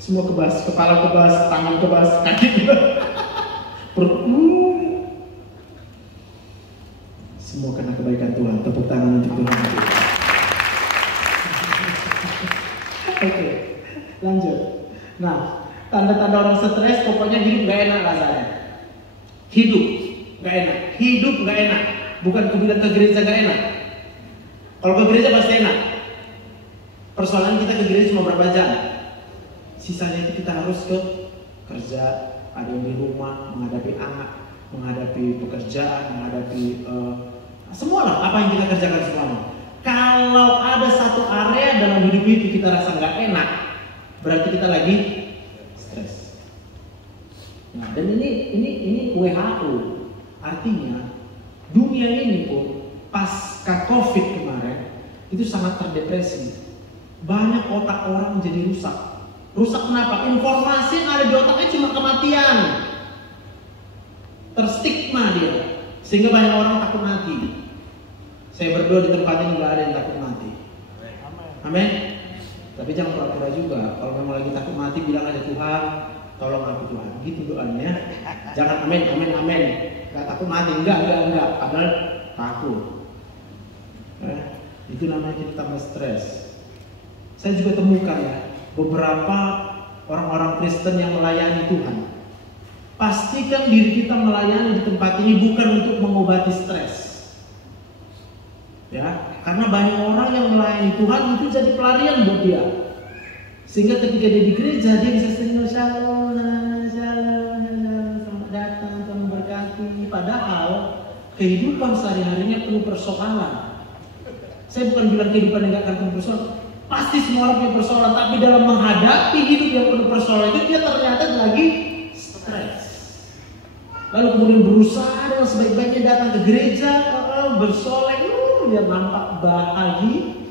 Semua kebas, kepala kebas, tangan kebas, kaki kebas, perut. Semua karena kebaikan Tuhan. Tepuk tangan untuk Tuhan. Oke, lanjut. Nah, tanda-tanda orang stres pokoknya hidup gak enak rasanya. Hidup gak enak. Bukan kemudian ke gereja gak enak. Kalau ke gereja pasti enak. Persoalan kita ke gereja cuma berapa jam. Sisanya itu kita harus ke kerja, ada yang di rumah, menghadapi anak, menghadapi pekerjaan, menghadapi semualah apa yang kita kerjakan semuanya. Kalau ada satu area dalam hidup itu kita rasa nggak enak, berarti kita lagi stres. Nah, dan ini WHO, artinya dunia ini pun pasca COVID kemarin itu sangat terdepresi. Banyak otak orang menjadi rusak. Rusak kenapa? Informasi yang ada di otaknya cuma kematian. Terstigma dia, sehingga banyak orang takut mati. Saya berdoa di tempat ini nggak ada yang takut mati. Amin. Tapi jangan pura-pura juga. Kalau memang lagi takut mati, bilang aja, Tuhan, tolong aku Tuhan. Gitu doanya. Jangan amin. Gak takut mati, enggak. Padahal takut. Itu namanya kita tambah stres. Saya juga temukan ya, beberapa orang-orang Kristen yang melayani Tuhan. Pastikan diri kita melayani di tempat ini bukan untuk mengobati stres. Ya, karena banyak orang yang melayani Tuhan itu jadi pelarian buat dia. Sehingga ketika dia di gereja dia bisa sering shalom, selamat datang, Tuhan memberkati. Padahal kehidupan sehari-harinya penuh persoalan. Saya bukan bilang kehidupan yang gak akan penuh persoalan. Pasti semua orang punya persoalan, tapi dalam menghadapi hidup yang penuh persoalan itu dia ternyata lagi stres. Lalu kemudian berusaha dengan sebaik-baiknya datang ke gereja, bersolek, dia nampak bahagia.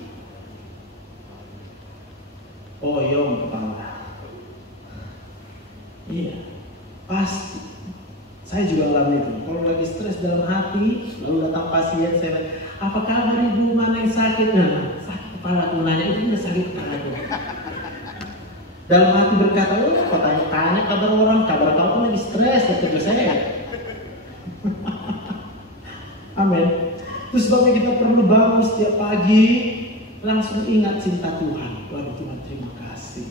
Oh yong kepala. Iya, pasti. Saya juga alami itu. Kalau lagi stres dalam hati, lalu datang pasien, saya, apa kabar ibu, mana yang sakit? Nah, sakit kepala tuh, nanya itu udah sakit kepala tuh. Dalam hati berkata, kok tanya-tanya kabar orang, kabar kamu lagi stres, kata saya. Amin. Itu sebabnya kita perlu bangun setiap pagi langsung ingat cinta Tuhan. Waduh Tuhan, terima kasih.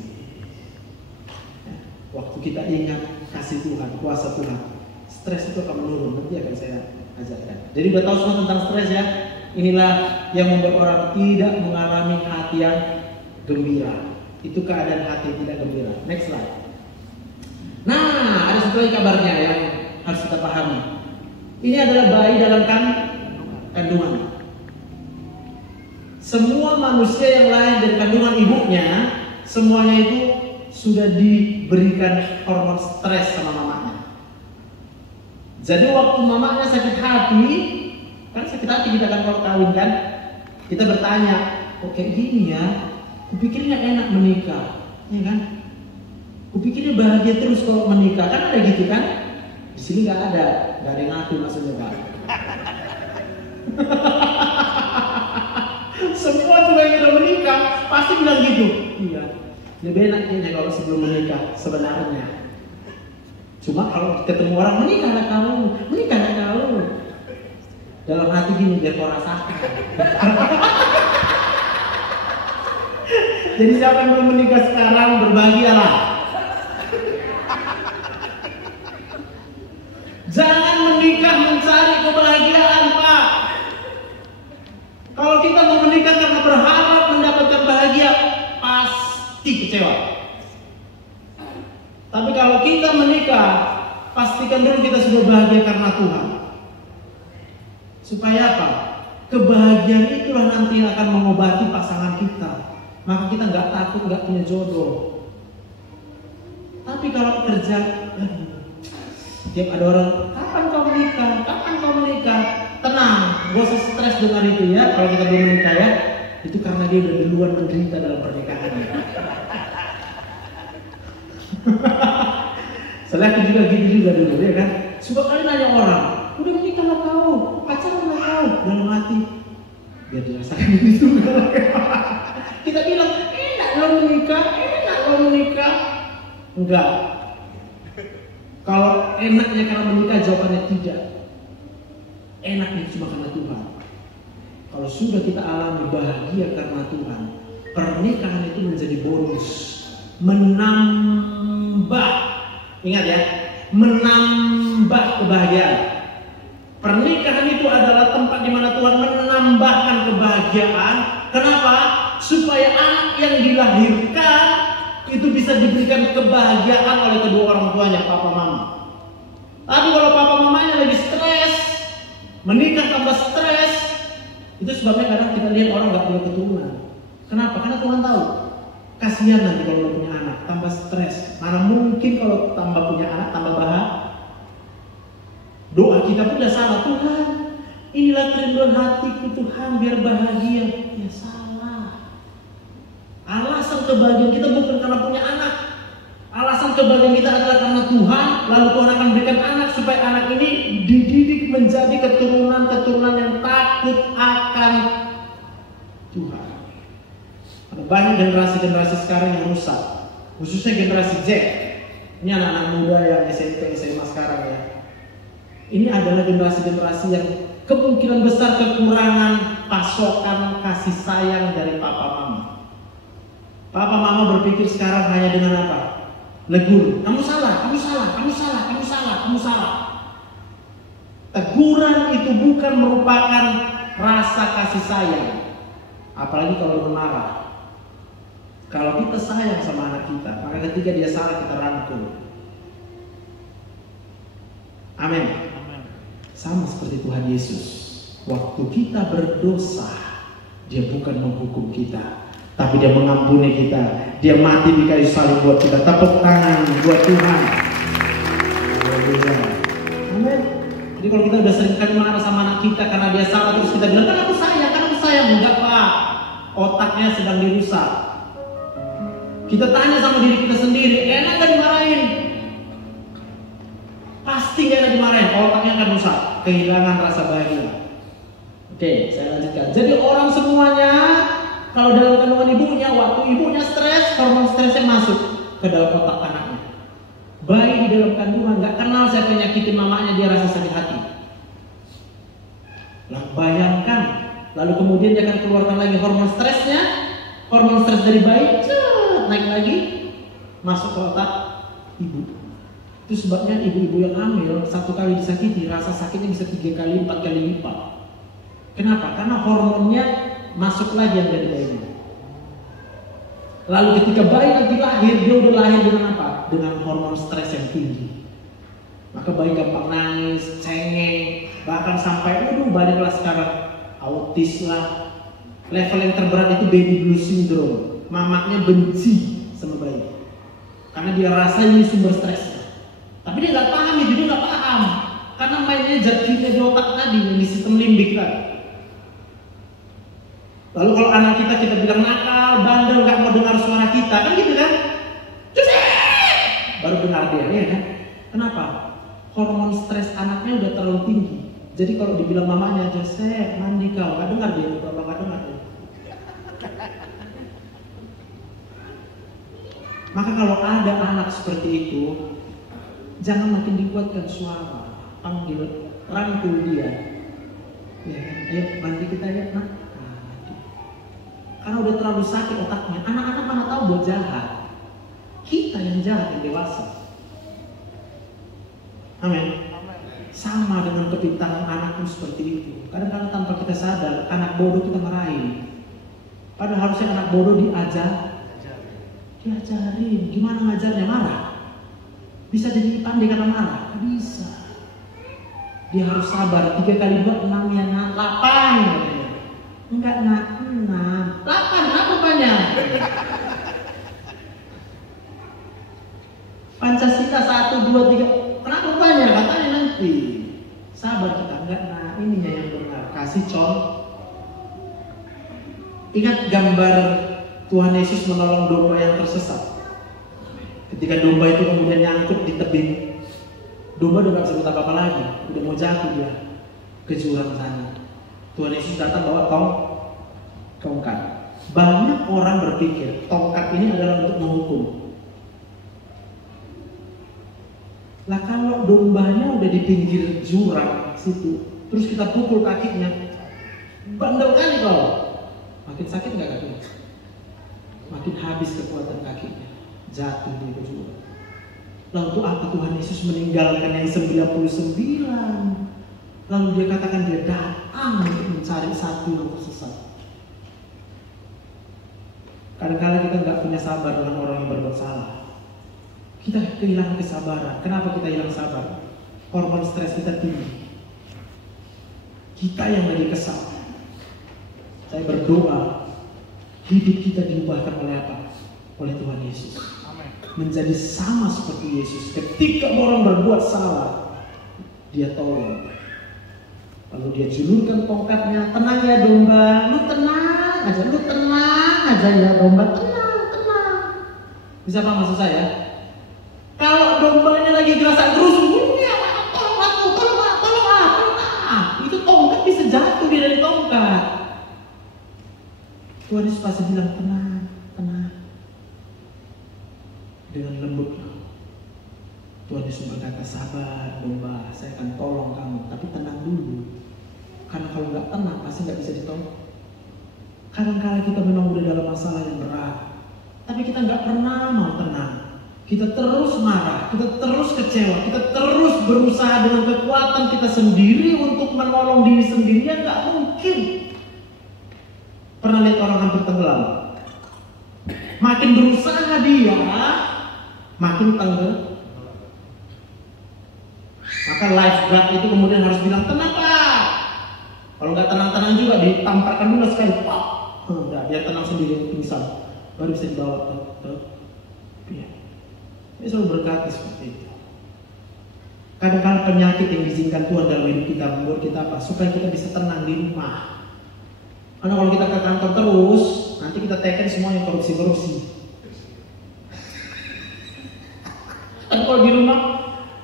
Waktu kita ingat kasih Tuhan, kuasa Tuhan, stres itu akan menurun. Nanti akan saya ajarkan. Jadi udah tahu semua tentang stres ya. Inilah yang membuat orang tidak mengalami hati yang gembira. Itu keadaan hati tidak gembira. Next slide. Nah, ada satu lagi kabarnya yang harus kita pahami. Ini adalah bayi dalam kandungan. Semua manusia yang lahir dari kandungan ibunya, semuanya itu sudah diberikan hormon stres sama mamanya. Jadi waktu mamanya sakit hati, kan sakit hati kita kan kalau kawin kan, kita bertanya, kok kayak gini ya? Kupikirnya enak menikah, ya kan? Kupikirnya bahagia terus kalau menikah, kan ada gitu kan? Di sini nggak ada yang ngaku maksudnya Pak. Semua juga yang udah menikah pasti bilang gitu. Iya, lebih enak kayaknya kalau sebelum menikah sebenarnya. Cuma kalau ketemu orang menikahlah kamu. Dalam hati gini biar kau rasakan. Jadi siapa yang belum menikah sekarang berbahagialah. Jangan menikah mencari kebahagiaan, Pak. Kalau kita mau menikah karena berharap mendapatkan bahagia, pasti kecewa. Tapi kalau kita menikah, pastikan dulu kita sudah bahagia karena Tuhan. Supaya apa? Kebahagiaan itulah nanti yang akan mengobati pasangan kita. Maka kita nggak takut nggak punya jodoh. Tapi kalau kerja, tiap ada orang, kapan kau menikah? Tenang, gak usah stres dengar itu ya. Kalau kita belum menikah ya, itu karena dia udah duluan menderita dalam pernikahannya. Selain juga gitu juga dulu ya kan. Sebab kali nanya orang, udah menikah lah kau, pacaran lah kau, dalam hati biar dirasakan itu. Kita bilang enak lo menikah. Enggak. Kalau enaknya karena menikah, jawabannya tidak. Enaknya cuma karena Tuhan. Kalau sudah kita alami bahagia karena Tuhan, pernikahan itu menjadi bonus, menambah. Ingat ya, menambah kebahagiaan. Pernikahan itu adalah tempat di mana Tuhan menambahkan kebahagiaan. Kenapa? Supaya anak yang dilahirkan itu bisa diberikan kebahagiaan oleh kedua orang tuanya, papa mama. Tapi kalau papa mamanya lagi stres, menikah tambah stres, itu sebabnya kadang kita lihat orang nggak punya keturunan. Kenapa? Karena Tuhan tahu, kasihan nanti kalau punya anak tambah stres. Mana mungkin kalau tambah punya anak tambah bahagia. Doa kita pun udah salah. Tuhan, inilah kerinduan hatiku Tuhan, biar bahagia. Ya salah. Alasan kebahagiaan kita bukan karena punya anak. Alasan kebahagiaan kita adalah karena Tuhan. Lalu Tuhan akan berikan anak supaya anak ini dididik menjadi keturunan yang takut akan Banyak generasi-generasi sekarang yang rusak, khususnya generasi Z. Ini anak-anak muda yang SMP, SMA sekarang ya. Ini adalah generasi-generasi yang kemungkinan besar kekurangan pasokan kasih sayang dari papa mama. Papa mama berpikir sekarang hanya dengan apa? Negur, kamu salah, kamu salah, kamu salah, kamu salah, kamu salah. Teguran itu bukan merupakan rasa kasih sayang. Apalagi kalau marah. Kalau kita sayang sama anak kita, maka ketika dia salah kita rangkul. Amin. Sama seperti Tuhan Yesus. Waktu kita berdosa, dia bukan menghukum kita, tapi dia mengampuni kita. Dia mati di kayu salib buat kita. Tepuk tangan buat Tuhan. Amin. Jadi kalau kita udah sering kali marah sama anak kita karena dia salah, terus kita bilang, kan aku sayang, enggak Pak. Otaknya sedang dirusak. Kita tanya sama diri kita sendiri, enak gak dimarahin? Pasti gak enak dimarahin, otaknya akan rusak, kehilangan rasa bahagia. Oke, saya lanjutkan. Jadi orang semuanya, kalau dalam kandungan ibunya, waktu ibunya stres, hormon stresnya masuk ke dalam otak anaknya. Bayi di dalam kandungan gak kenal siapa yang nyakitin mamanya, dia rasa sakit hati. Lah bayangkan, lalu kemudian dia akan keluarkan lagi hormon stresnya, hormon stres dari bayi, naik lagi masuk ke otak ibu. Itu sebabnya ibu-ibu yang hamil satu kali disakiti, rasa sakitnya bisa 3 kali, 4 kali lipat. Kenapa? Karena hormonnya masuk lagi yang dari bayi. Lalu ketika bayi nanti lahir, dia udah lahir dengan apa? Dengan hormon stres yang tinggi. Maka bayi gampang nangis, cengeng, bahkan sampai banyaklah sekarang autis lah. Level yang terberat itu baby blues syndrome. Mamanya benci sama bayi karena dia rasa ini sumber stresnya, tapi dia nggak paham, dia juga nggak paham karena mainnya jadinya di otak tadi, di sistem limbik tadi. Lalu kalau anak kita bilang nakal, bandel, nggak mau dengar suara kita, kan gitu kan? Baru dengar dia, ya kan? Kenapa? Hormon stres anaknya udah terlalu tinggi. Jadi kalau dibilang mamanya, Joseph mandi kau, nggak dengar dia, bapak nggak dengar dia. Maka kalau ada anak seperti itu, jangan makin dikuatkan suara, panggil, rangkul dia. Ya, ayo mandi kita ya, nak. Karena udah terlalu sakit otaknya. Anak-anak mana tahu buat jahat. Kita yang jahat, yang dewasa. Amin. Sama dengan kepintaran anakmu seperti itu. Kadang-kadang tanpa kita sadar, anak bodoh kita marahin. Padahal harusnya anak bodoh diajarin. Gimana ngajarnya? Marah. Bisa jadi pandai karena marah? Bisa. Dia harus sabar. 3 kali 2, 6 ya nak. 8. Enggak nak, 6. 8, apa rupanya? Pancasila 1, 2, 3. Kenapa rupanya? Katanya nanti. Sabar kita. Enggak nak, ininya yang benar. Kasih contoh. Ingat gambar Tuhan Yesus menolong domba yang tersesat. Ketika domba itu kemudian nyangkut di tebing, domba udah gak bisa buat apa-apa lagi, udah mau jatuh dia ke jurang sana. Tuhan Yesus datang bawa tongkat. Banyak orang berpikir tongkat ini adalah untuk menghukum. Lah kalau dombanya udah di pinggir jurang situ, terus kita pukul kakinya, bandel kali kau. Makin sakit nggak kakinya? Makin habis kekuatan kakinya, jatuh dia ke jurang. Lalu untuk apa Tuhan Yesus meninggalkan yang 99? Lalu dia katakan dia datang untuk mencari satu yang tersesat. Kadang-kadang kita nggak punya sabar dengan orang yang berbuat salah. Kita kehilangan kesabaran. Kenapa kita hilang sabar? Hormon stres kita tinggi. Kita yang lagi kesal. Saya berdoa hidup kita diubahkan oleh apa? Oleh Tuhan Yesus. Menjadi sama seperti Yesus. Ketika orang berbuat salah, dia tolong. Lalu dia julurkan tongkatnya. Tenang ya domba, lu tenang aja ya domba, tenang. Bisa apa maksud saya? Kalau dombanya lagi gerasa gerus, tolong. Itu tongkat bisa jatuh dari tongkat. Tuhan Yesus pasti bilang tenang. sabar domba, saya akan tolong kamu, tapi tenang dulu. Karena kalau nggak tenang pasti nggak bisa ditolong. Kadang-kala kita memang udah dalam masalah yang berat, tapi kita nggak pernah mau tenang. Kita terus marah, kita terus kecewa, kita terus berusaha dengan kekuatan kita sendiri untuk menolong diri sendiri. Ya nggak mungkin. Pernah lihat orang hampir tenggelam? Makin berusaha dia, makin tenggelam. Maka lifeguard itu kemudian harus bilang, tenang Pak. Kalau nggak tenang-tenang juga ditamparkan dulu sekali. Udah, biar tenang sendiri, pingsan. Baru bisa dibawa ke pihak. Ini selalu berkati seperti itu. Kadang-kadang penyakit yang diizinkan Tuhan dalam hidup kita membuat kita apa? Supaya kita bisa tenang di rumah. Karena kalau kita ke kantor terus, nanti kita teken semua yang korupsi-korupsi. Tapi kalau di rumah,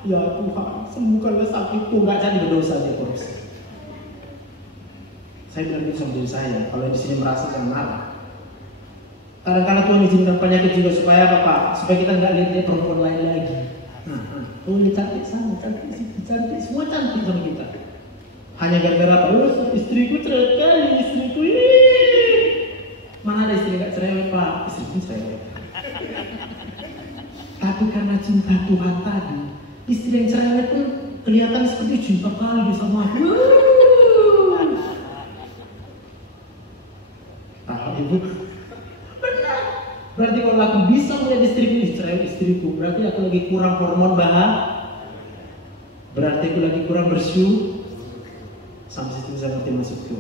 ya Tuhan, sembuhkanlah sakitku, nggak jadi berdosa dia korupsi. Saya bilang itu sama diri saya, kalau di sini merasa jangan marah. Kadang-kadang Tuhan izinkan penyakit juga supaya apa Pak? Supaya kita nggak lihat dia perempuan lain lagi. Tuh dia cantik sana, cantik situ, cantik, semua cantik sama kita. Hanya gara-gara apa? Oh, istriku cerewet kali, istriku ini. Mana ada istri nggak cerewet Pak? Istriku cerewet. Tapi karena cinta Tuhan tadi, istri yang cerewet pun kelihatan seperti cinta kali sama aku. Ibu, benar. Berarti kalau aku bisa melihat istriku, cerewet istriku, berarti aku lagi kurang hormon bahagia. Berarti aku lagi kurang bersyukur. Sampai situ bisa ngerti maksudku.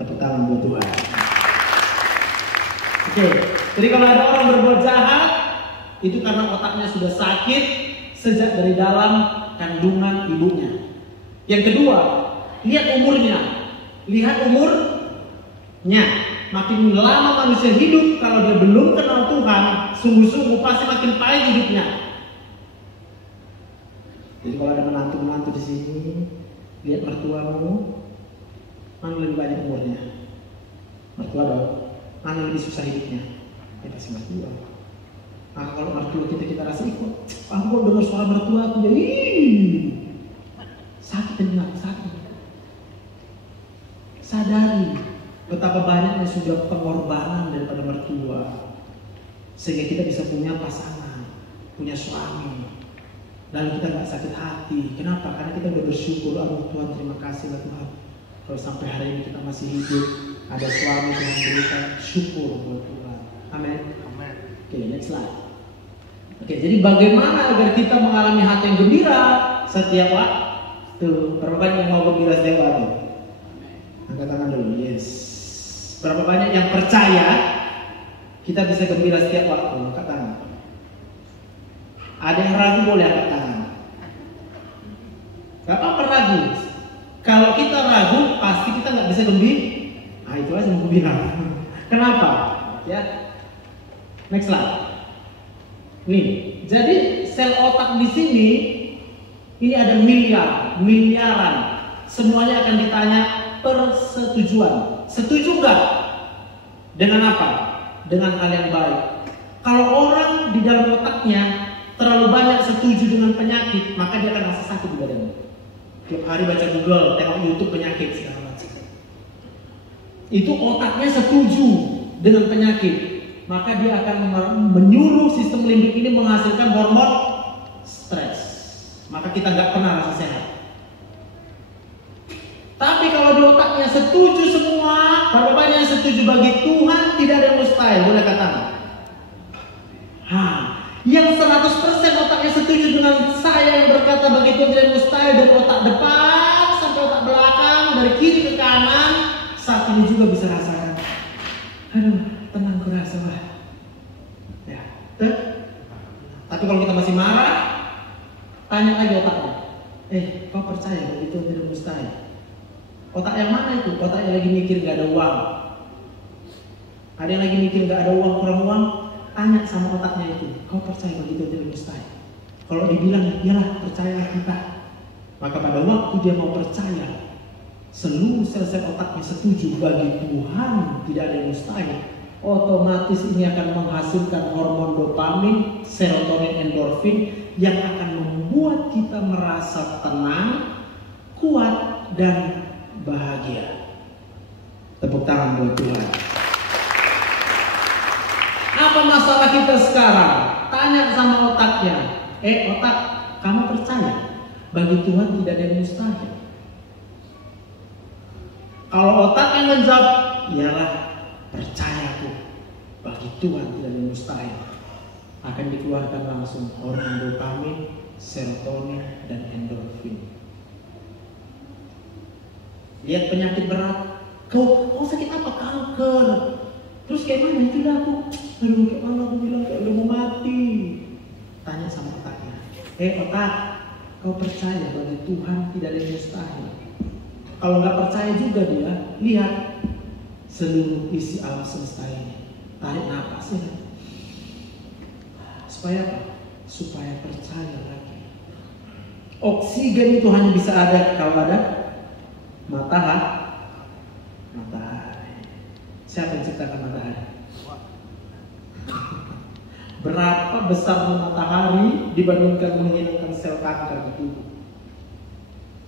Tepuk tangan buat Tuhan. Oke, jadi kalau ada orang berbuat jahat, itu karena otaknya sudah sakit sejak dari dalam kandungan ibunya. Yang kedua, lihat umurnya. Lihat umurnya. Makin lama manusia hidup, kalau dia belum kenal Tuhan, sungguh-sungguh pasti makin pahit hidupnya. Jadi kalau ada menantu-menantu di sini, lihat mertuamu, mana lebih banyak umurnya? Mertua dong. Mana lebih susah hidupnya? Ya pasti mertua. Nah kalau mertua kita rasa ikut, aku dengar suara mertua aku jadi sakit telinga, sakit. Sadari betapa banyaknya sudah pengorbanan daripada mertua, sehingga kita bisa punya pasangan, punya suami, lalu kita nggak sakit hati. Kenapa? Karena kita udah bersyukur. Aduh Tuhan, terima kasih lah Tuhan, kalau sampai hari ini kita masih hidup, ada suami yang memberikan syukur buat Tuhan. Amin. Oke, next slide. Oke, jadi bagaimana agar kita mengalami hati yang gembira setiap waktu? Berapa banyak yang mau gembira setiap waktu? Angkat tangan dulu. Yes. Berapa banyak yang percaya kita bisa gembira setiap waktu? Angkat tangan. Ada yang ragu boleh angkat tangan. Gak apa-apa ragu. Kalau kita ragu pasti kita nggak bisa gembira. Nah itu aja yang aku bilang. Kenapa? Ya. Next slide. Nih, jadi sel otak di sini ini ada miliaran. Semuanya akan ditanya persetujuan. Setuju nggak? Dengan apa? Dengan hal yang baik. Kalau orang di dalam otaknya terlalu banyak setuju dengan penyakit, maka dia akan rasa sakit di badannya. Tiap hari baca Google, tengok YouTube penyakit segala macam. Itu otaknya setuju dengan penyakit, maka dia akan menyuruh sistem limbik ini menghasilkan hormon stres. Maka kita nggak pernah rasa sehat. Tapi kalau di otaknya setuju semua, berapa banyak yang setuju bagi Tuhan, tidak ada yang mustahil, boleh katakan. Yang 100% otaknya setuju dengan saya yang berkata bagi Tuhan tidak mustahil, dari otak depan sampai otak belakang, dari kiri ke kanan, saat ini juga bisa rasakan. Aduh, tenang kurasa lah. Ya, tapi kalau kita masih marah, tanya lagi otaknya. Kau percaya bahwa itu tidak mustahil? Otak yang mana itu? Otak yang lagi mikir gak ada uang. Ada yang lagi mikir gak ada uang, kurang uang. Tanya sama otaknya itu, kau percaya bahwa itu tidak mustahil? Kalau dibilang, iyalah percayalah kita. Maka pada waktu dia mau percaya, seluruh sel-sel otaknya setuju bagi Tuhan tidak ada yang mustahil, otomatis ini akan menghasilkan hormon dopamin, serotonin, endorfin yang akan membuat membuat kita merasa tenang, kuat, dan bahagia. Tepuk tangan buat Tuhan. Apa masalah kita sekarang? Tanya sama otaknya. Otak, kamu percaya bagi Tuhan tidak ada yang mustahil? Kalau otak yang menjawab, iyalah, percayaku, bagi Tuhan tidak ada yang mustahil, akan dikeluarkan langsung hormon dopamin, serotonin, dan endorfin. Lihat penyakit berat, kau sakit apa? Kanker. Terus kayak mana itu dah aku? Aduh, kayak mana aku bilang kayak udah mau mati. Tanya sama otaknya. Otak, kau percaya bagi Tuhan tidak ada yang mustahil? Kalau nggak percaya juga dia, lihat seluruh isi alam semesta ini. Tarik napas ya. Supaya apa? Supaya percaya lagi. Oksigen itu hanya bisa ada kalau ada matahari. Siapa yang ciptakan matahari? Berapa besar matahari dibandingkan menghilangkan sel kanker di tubuh?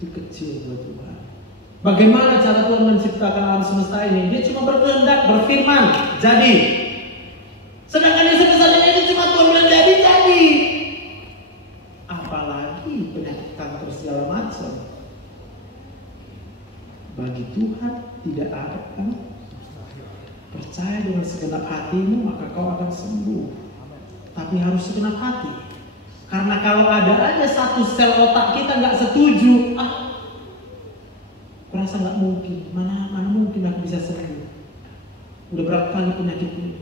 Itu kecil buat Tuhan. Bagaimana cara Tuhan menciptakan alam semesta ini? Dia cuma berkehendak, berfirman, jadi. Sedangkan yang sebesarnya itu cuma Tuhan bilang jadi. Apalagi penyakit kanker segala macam. Bagi Tuhan tidak ada kan? Percaya dengan segenap hatimu maka kau akan sembuh. Tapi harus segenap hati. Karena kalau ada aja satu sel otak kita nggak setuju, merasa nggak mungkin, mana mungkin aku bisa sembuh. Udah berapa kali penyakit ini?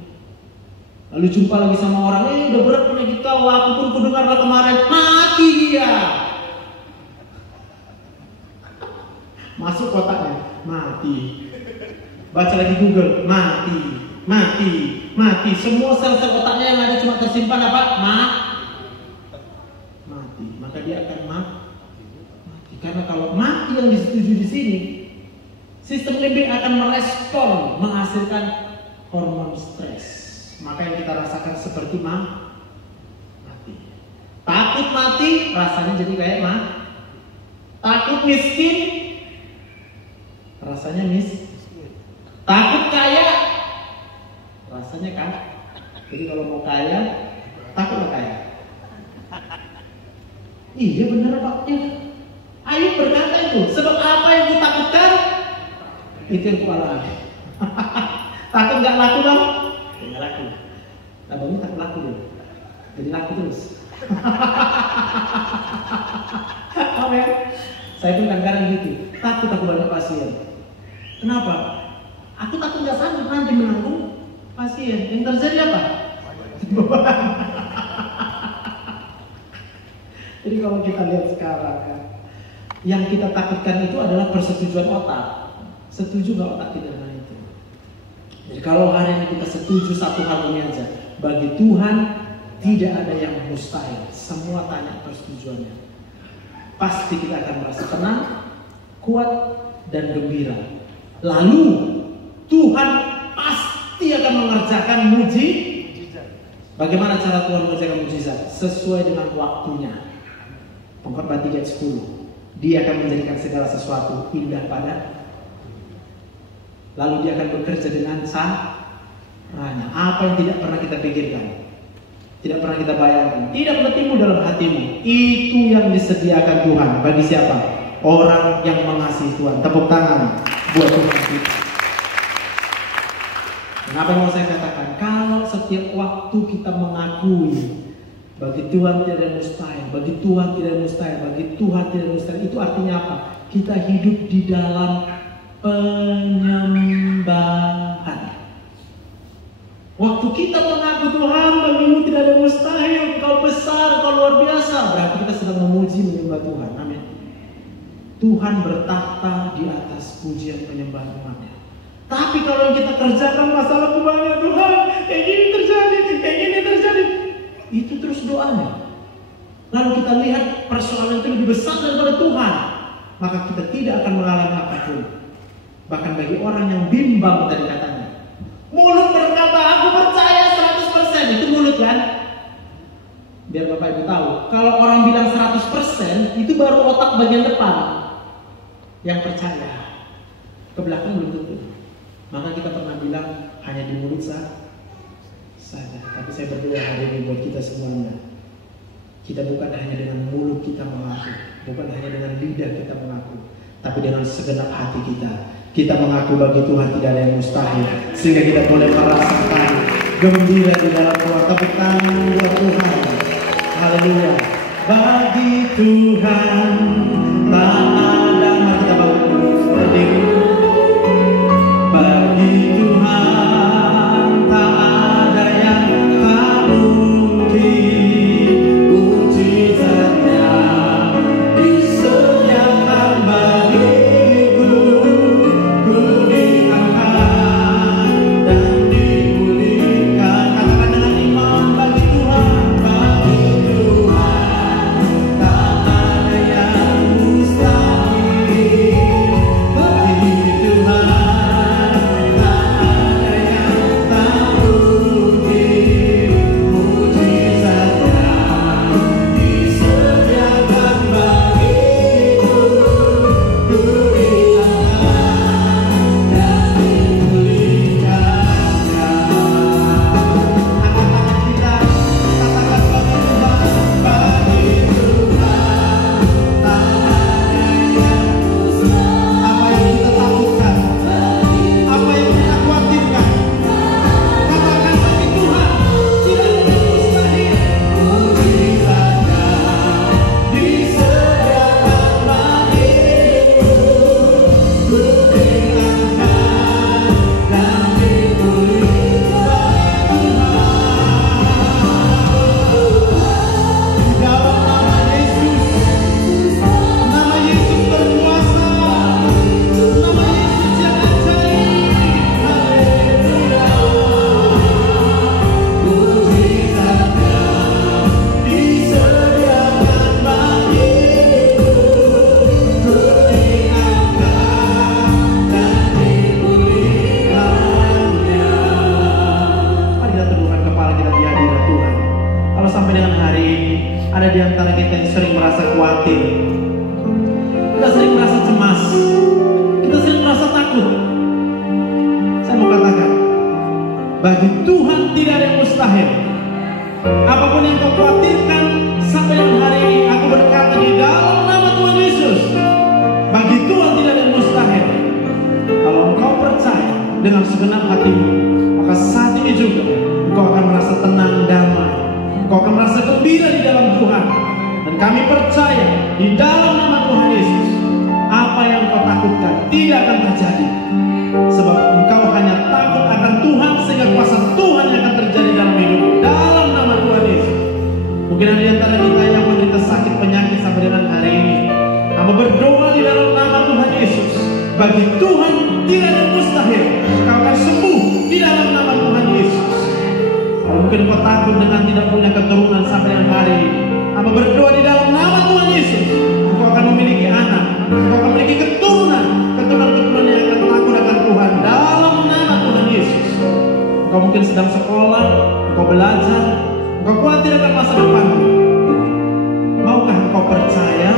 Lalu jumpa lagi sama orang, udah berat penyakit kau, aku pun kudengar kemarin, mati dia. Masuk otaknya, mati. Baca lagi Google, mati. Semua sel-sel otaknya yang ada cuma tersimpan apa? Mati. Maka dia akan mati. Karena kalau mati yang disetujui di sini, sistem limbik akan merespon, menghasilkan hormon stres. Maka yang kita rasakan seperti mati. Takut mati, rasanya jadi kayak takut miskin, rasanya takut kaya, rasanya kan. Jadi kalau mau kaya, takutlah kaya. Iya benar Pak. Ayub berkata itu, sebab apa yang kutakutkan, itu yang kualami. Takut nggak laku dong? Nggak laku. Abangnya takut laku deh. Jadi laku terus. Amin. Saya pun kadang-kadang gitu. Takut aku banyak pasien. Kenapa? Aku takut nggak sanggup nanti menanggung pasien. Yang terjadi apa? Jadi kalau kita lihat sekarang kan, yang kita takutkan itu adalah persetujuan otak. Setuju nggak otak kita dengan itu? Jadi kalau hari ini kita setuju satu hal ini aja, bagi Tuhan tidak ada yang mustahil. Semua tanya persetujuannya. Pasti kita akan merasa tenang, kuat, dan gembira. Lalu Tuhan pasti akan mengerjakan mujizat. Bagaimana cara Tuhan mengerjakan mujizat? Sesuai dengan waktunya. Pengkhotbah 3 ayat 10. Dia akan menjadikan segala sesuatu indah pada. Lalu dia akan bekerja dengan caranya. Apa yang tidak pernah kita pikirkan, tidak pernah kita bayangkan, tidak pernah timbul dalam hatimu. Itu yang disediakan Tuhan. Bagi siapa? Orang yang mengasihi Tuhan. Tepuk tangan buat Tuhan kita. Kenapa mau saya katakan? Kalau setiap waktu kita mengakui bagi Tuhan tidak ada mustahil, bagi Tuhan tidak ada mustahil, bagi Tuhan tidak ada mustahil, itu artinya apa? Kita hidup di dalam penyembahan. Waktu kita mengaku Tuhan, bagimu tidak ada mustahil, Kau besar, Kau luar biasa, berarti kita sedang memuji menyembah Tuhan. Amin. Tuhan bertahta di atas pujian penyembahan umatnya. Tapi kalau yang kita kerjakan masalah banyak, Tuhan, kayak gini terjadi, itu terus doanya. Lalu kita lihat persoalan itu lebih besar daripada Tuhan, maka kita tidak akan mengalami apapun. Bahkan bagi orang yang bimbang tadi katanya, mulut berkata aku percaya 100%, itu mulut kan? Biar Bapak Ibu tahu, kalau orang bilang 100% itu baru otak bagian depan yang percaya, ke belakang belum tentu. Maka kita pernah bilang hanya di mulut saja. Tapi saya berdoa hari ini buat kita semuanya, kita bukan hanya dengan mulut kita mengaku, bukan hanya dengan lidah kita mengaku, tapi dengan segenap hati kita mengaku bagi Tuhan tidak ada yang mustahil, sehingga kita boleh merasakan gembira di dalam Tuhan. Tepuk tangan buat Tuhan. Haleluya. Bagi Tuhan tak ada, mari kita bangun berdiri. Bagi Tuhan tak ada yang tak mungkin, mujizatnya disediakan bagiku, ku diangkat dan dipulihkan. Katakan dengan iman, bagi Tuhan tak ada yang mustahil. Bagi Tuhan tak ada yang tak mungkin, mujizatnya disediakan bagiku, ku diangkat dan dipulihkannya. Angkat kita, katakan bagi Tuhan, bagi Tuhan tak ada yang mustahil. Apa yang kita takutkan, apa yang kita khawatirkan, katakan bagi Tuhan tidak ada yang mustahil. Mujizatnya disediakan bagiku, ku diangkat dan dipulihkan Tuhan. Di dalam nama Yesus, nama Yesus berkuasa, nama Yesus yang ajaib. Haleluya. Mujizatnya disediakan bagiku, ku diangkat dan dipulihkannya. Mari kita tundukkan kepala kita di hadirat Tuhan. Kalau sampai dengan hari ini ada di antara kita yang sering merasa khawatir, kita sering merasa cemas, kita sering merasa takut, saya mau katakan, bagi Tuhan tidak ada yang mustahil. Apapun yang kau khawatirkan sampai dengan hari ini, aku berkata di dalam nama Tuhan Yesus, bagi Tuhan tidak ada yang mustahil. Kalau engkau percaya dengan segenap hatimu, maka saat ini juga engkau akan merasa tenang, damai. Engkau akan merasa gembira di dalam Tuhan. Dan kami percaya di dalam nama Tuhan Yesus, apa yang engkau takutkan tidak akan terjadi. Sebab engkau hanya takut akan Tuhan, sehingga kuasa Tuhan yang akan terjadi dalam hidupmu. Dalam nama Tuhan Yesus. Mungkin ada di antara kita yang menderita sakit penyakit sampai dengan hari ini. Kamu berdoa di dalam nama Tuhan Yesus. Bagi Tuhan tidak ada yang mustahil. Kau akan sembuh di dalam nama Tuhan Yesus. Kalau mungkin kau takut dengan tidak punya keturunan sampai dengan hari ini, kamu berdoa di dalam nama Tuhan Yesus. Engkau akan memiliki anak, engkau akan memiliki keturunan yang akan takut akan Tuhan dalam nama Tuhan Yesus. Engkau mungkin sedang sekolah, engkau belajar, engkau khawatir akan masa depanmu. Maukah engkau percaya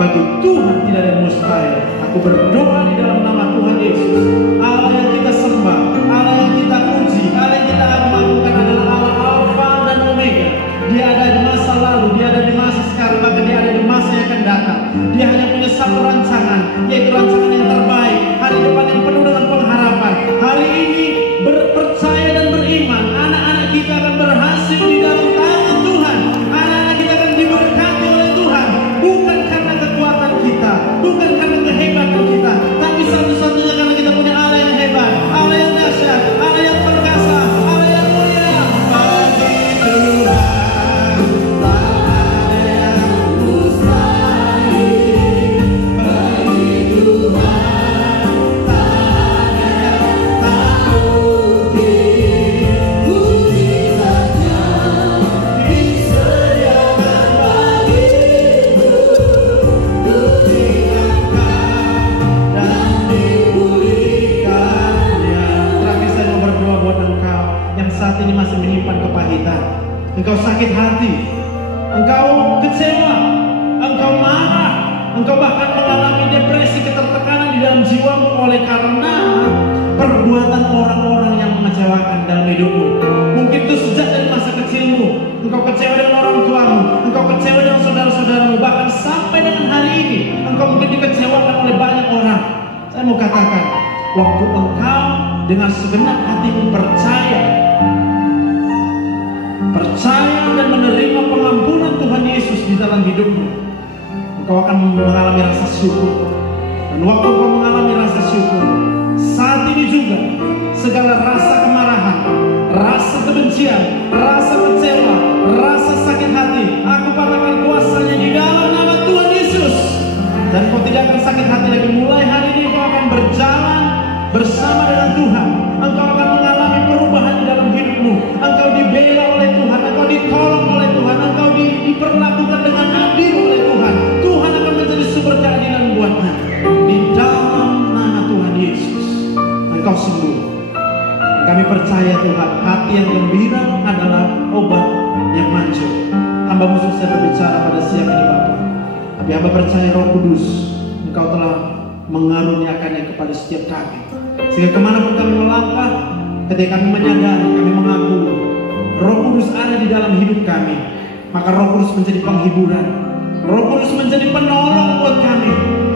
bagi Tuhan tidak ada yang mustahil? Aku berdoa di dalam nama Tuhan Yesus. Allah yang kita sembah, Allah yang kita puji, Allah yang kita agungkan adalah Allah Alfa dan Omega. Dia ada di masa lalu, dia ada di masa sekarang, bahkan dia ada di masa yang akan datang. Dia hanya punya satu rancangan, yaitu rancangan yang terbaik, hari depan yang penuh dengan pengharapan. Hari ini berpercaya dan beriman, anak-anak kita akan berhasil di dalam tangan Tuhan. Anak-anak kita akan diberkati oleh Tuhan, bukan karena kekuatan kita, bukan karena kehebatan kita, tapi satu-satunya karena kita punya Allah yang hebat, Allah yang dahsyat, Allah yang perkasa, Allah yang mulia. Bagi Tuhan tak ada yang mustahil. Bagi Tuhan tak ada yang tak mungkin. Mujizatnya disediakan bagiku, ku diangkat dan dipulihkannya. Terakhir saya mau berdoa buat engkau yang saat ini masih menyimpan kepahitan. Engkau sakit hati, engkau kecewa, engkau marah, engkau bahkan mengalami depresi, ketertekanan di dalam jiwamu oleh karena perbuatan orang-orang yang mengecewakan dalam hidupmu. Mungkin itu sejak dari masa kecilmu, engkau kecewa dengan orang tuamu, engkau kecewa dengan saudara-saudaramu, bahkan sampai dengan hari ini engkau mungkin dikecewakan oleh banyak orang. Saya mau katakan, waktu engkau dengan segenap hatimu percaya dan menerima pengampunan Tuhan Yesus di dalam hidupmu, engkau akan mengalami rasa syukur. Dan waktu engkau mengalami rasa syukur, saat ini juga segala rasa kemarahan, rasa kebencian, rasa kecewa, rasa sakit hati, aku patahkan kuasanya di dalam nama Tuhan Yesus. Dan kau tidak akan sakit hati lagi. Mulai hari ini kau akan berjalan bersama dengan Tuhan. Engkau akan mengalami perubahan di dalam hidupmu. Engkau dibela oleh Tuhan, engkau ditolong oleh Tuhan, engkau diperlakukan dengan adil oleh Tuhan. Tuhan akan menjadi sumber keadilan buatmu. Di dalam nama Tuhan Yesus, engkau sembuh. Kami percaya Tuhan, hati yang gembira adalah obat yang manjur. Hamba-Mu selesai berbicara pada siang ini Bapa. Tapi hamba percaya Roh Kudus, engkau telah mengaruniakannya kepada setiap kami. Sehingga kemanapun kami melangkah, ketika kami menyadari, kami mengakui Roh Kudus ada di dalam hidup kami, maka Roh Kudus menjadi penghiburan, Roh Kudus menjadi penolong buat kami.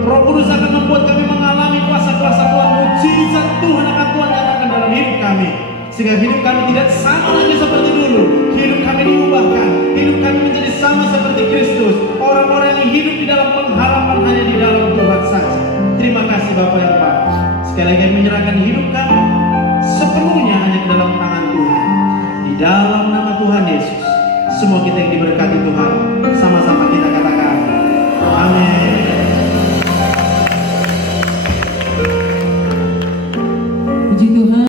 Roh Kudus akan membuat kami mengalami kuasa-kuasa Tuhan, mujizat Tuhan akan Tuhan nyatakan dalam hidup kami. Sehingga hidup kami tidak sama lagi seperti dulu. Hidup kami diubahkan, hidup kami menjadi sama seperti Kristus. Orang-orang yang hidup di dalam pengharapan hanya di dalam Tuhan saja. Terima kasih Bapak yang baik. Sekali lagi menyerahkan hidup kami sepenuhnya hanya ke dalam tangan Tuhan. Di dalam nama Tuhan Yesus, semua kita yang diberkati Tuhan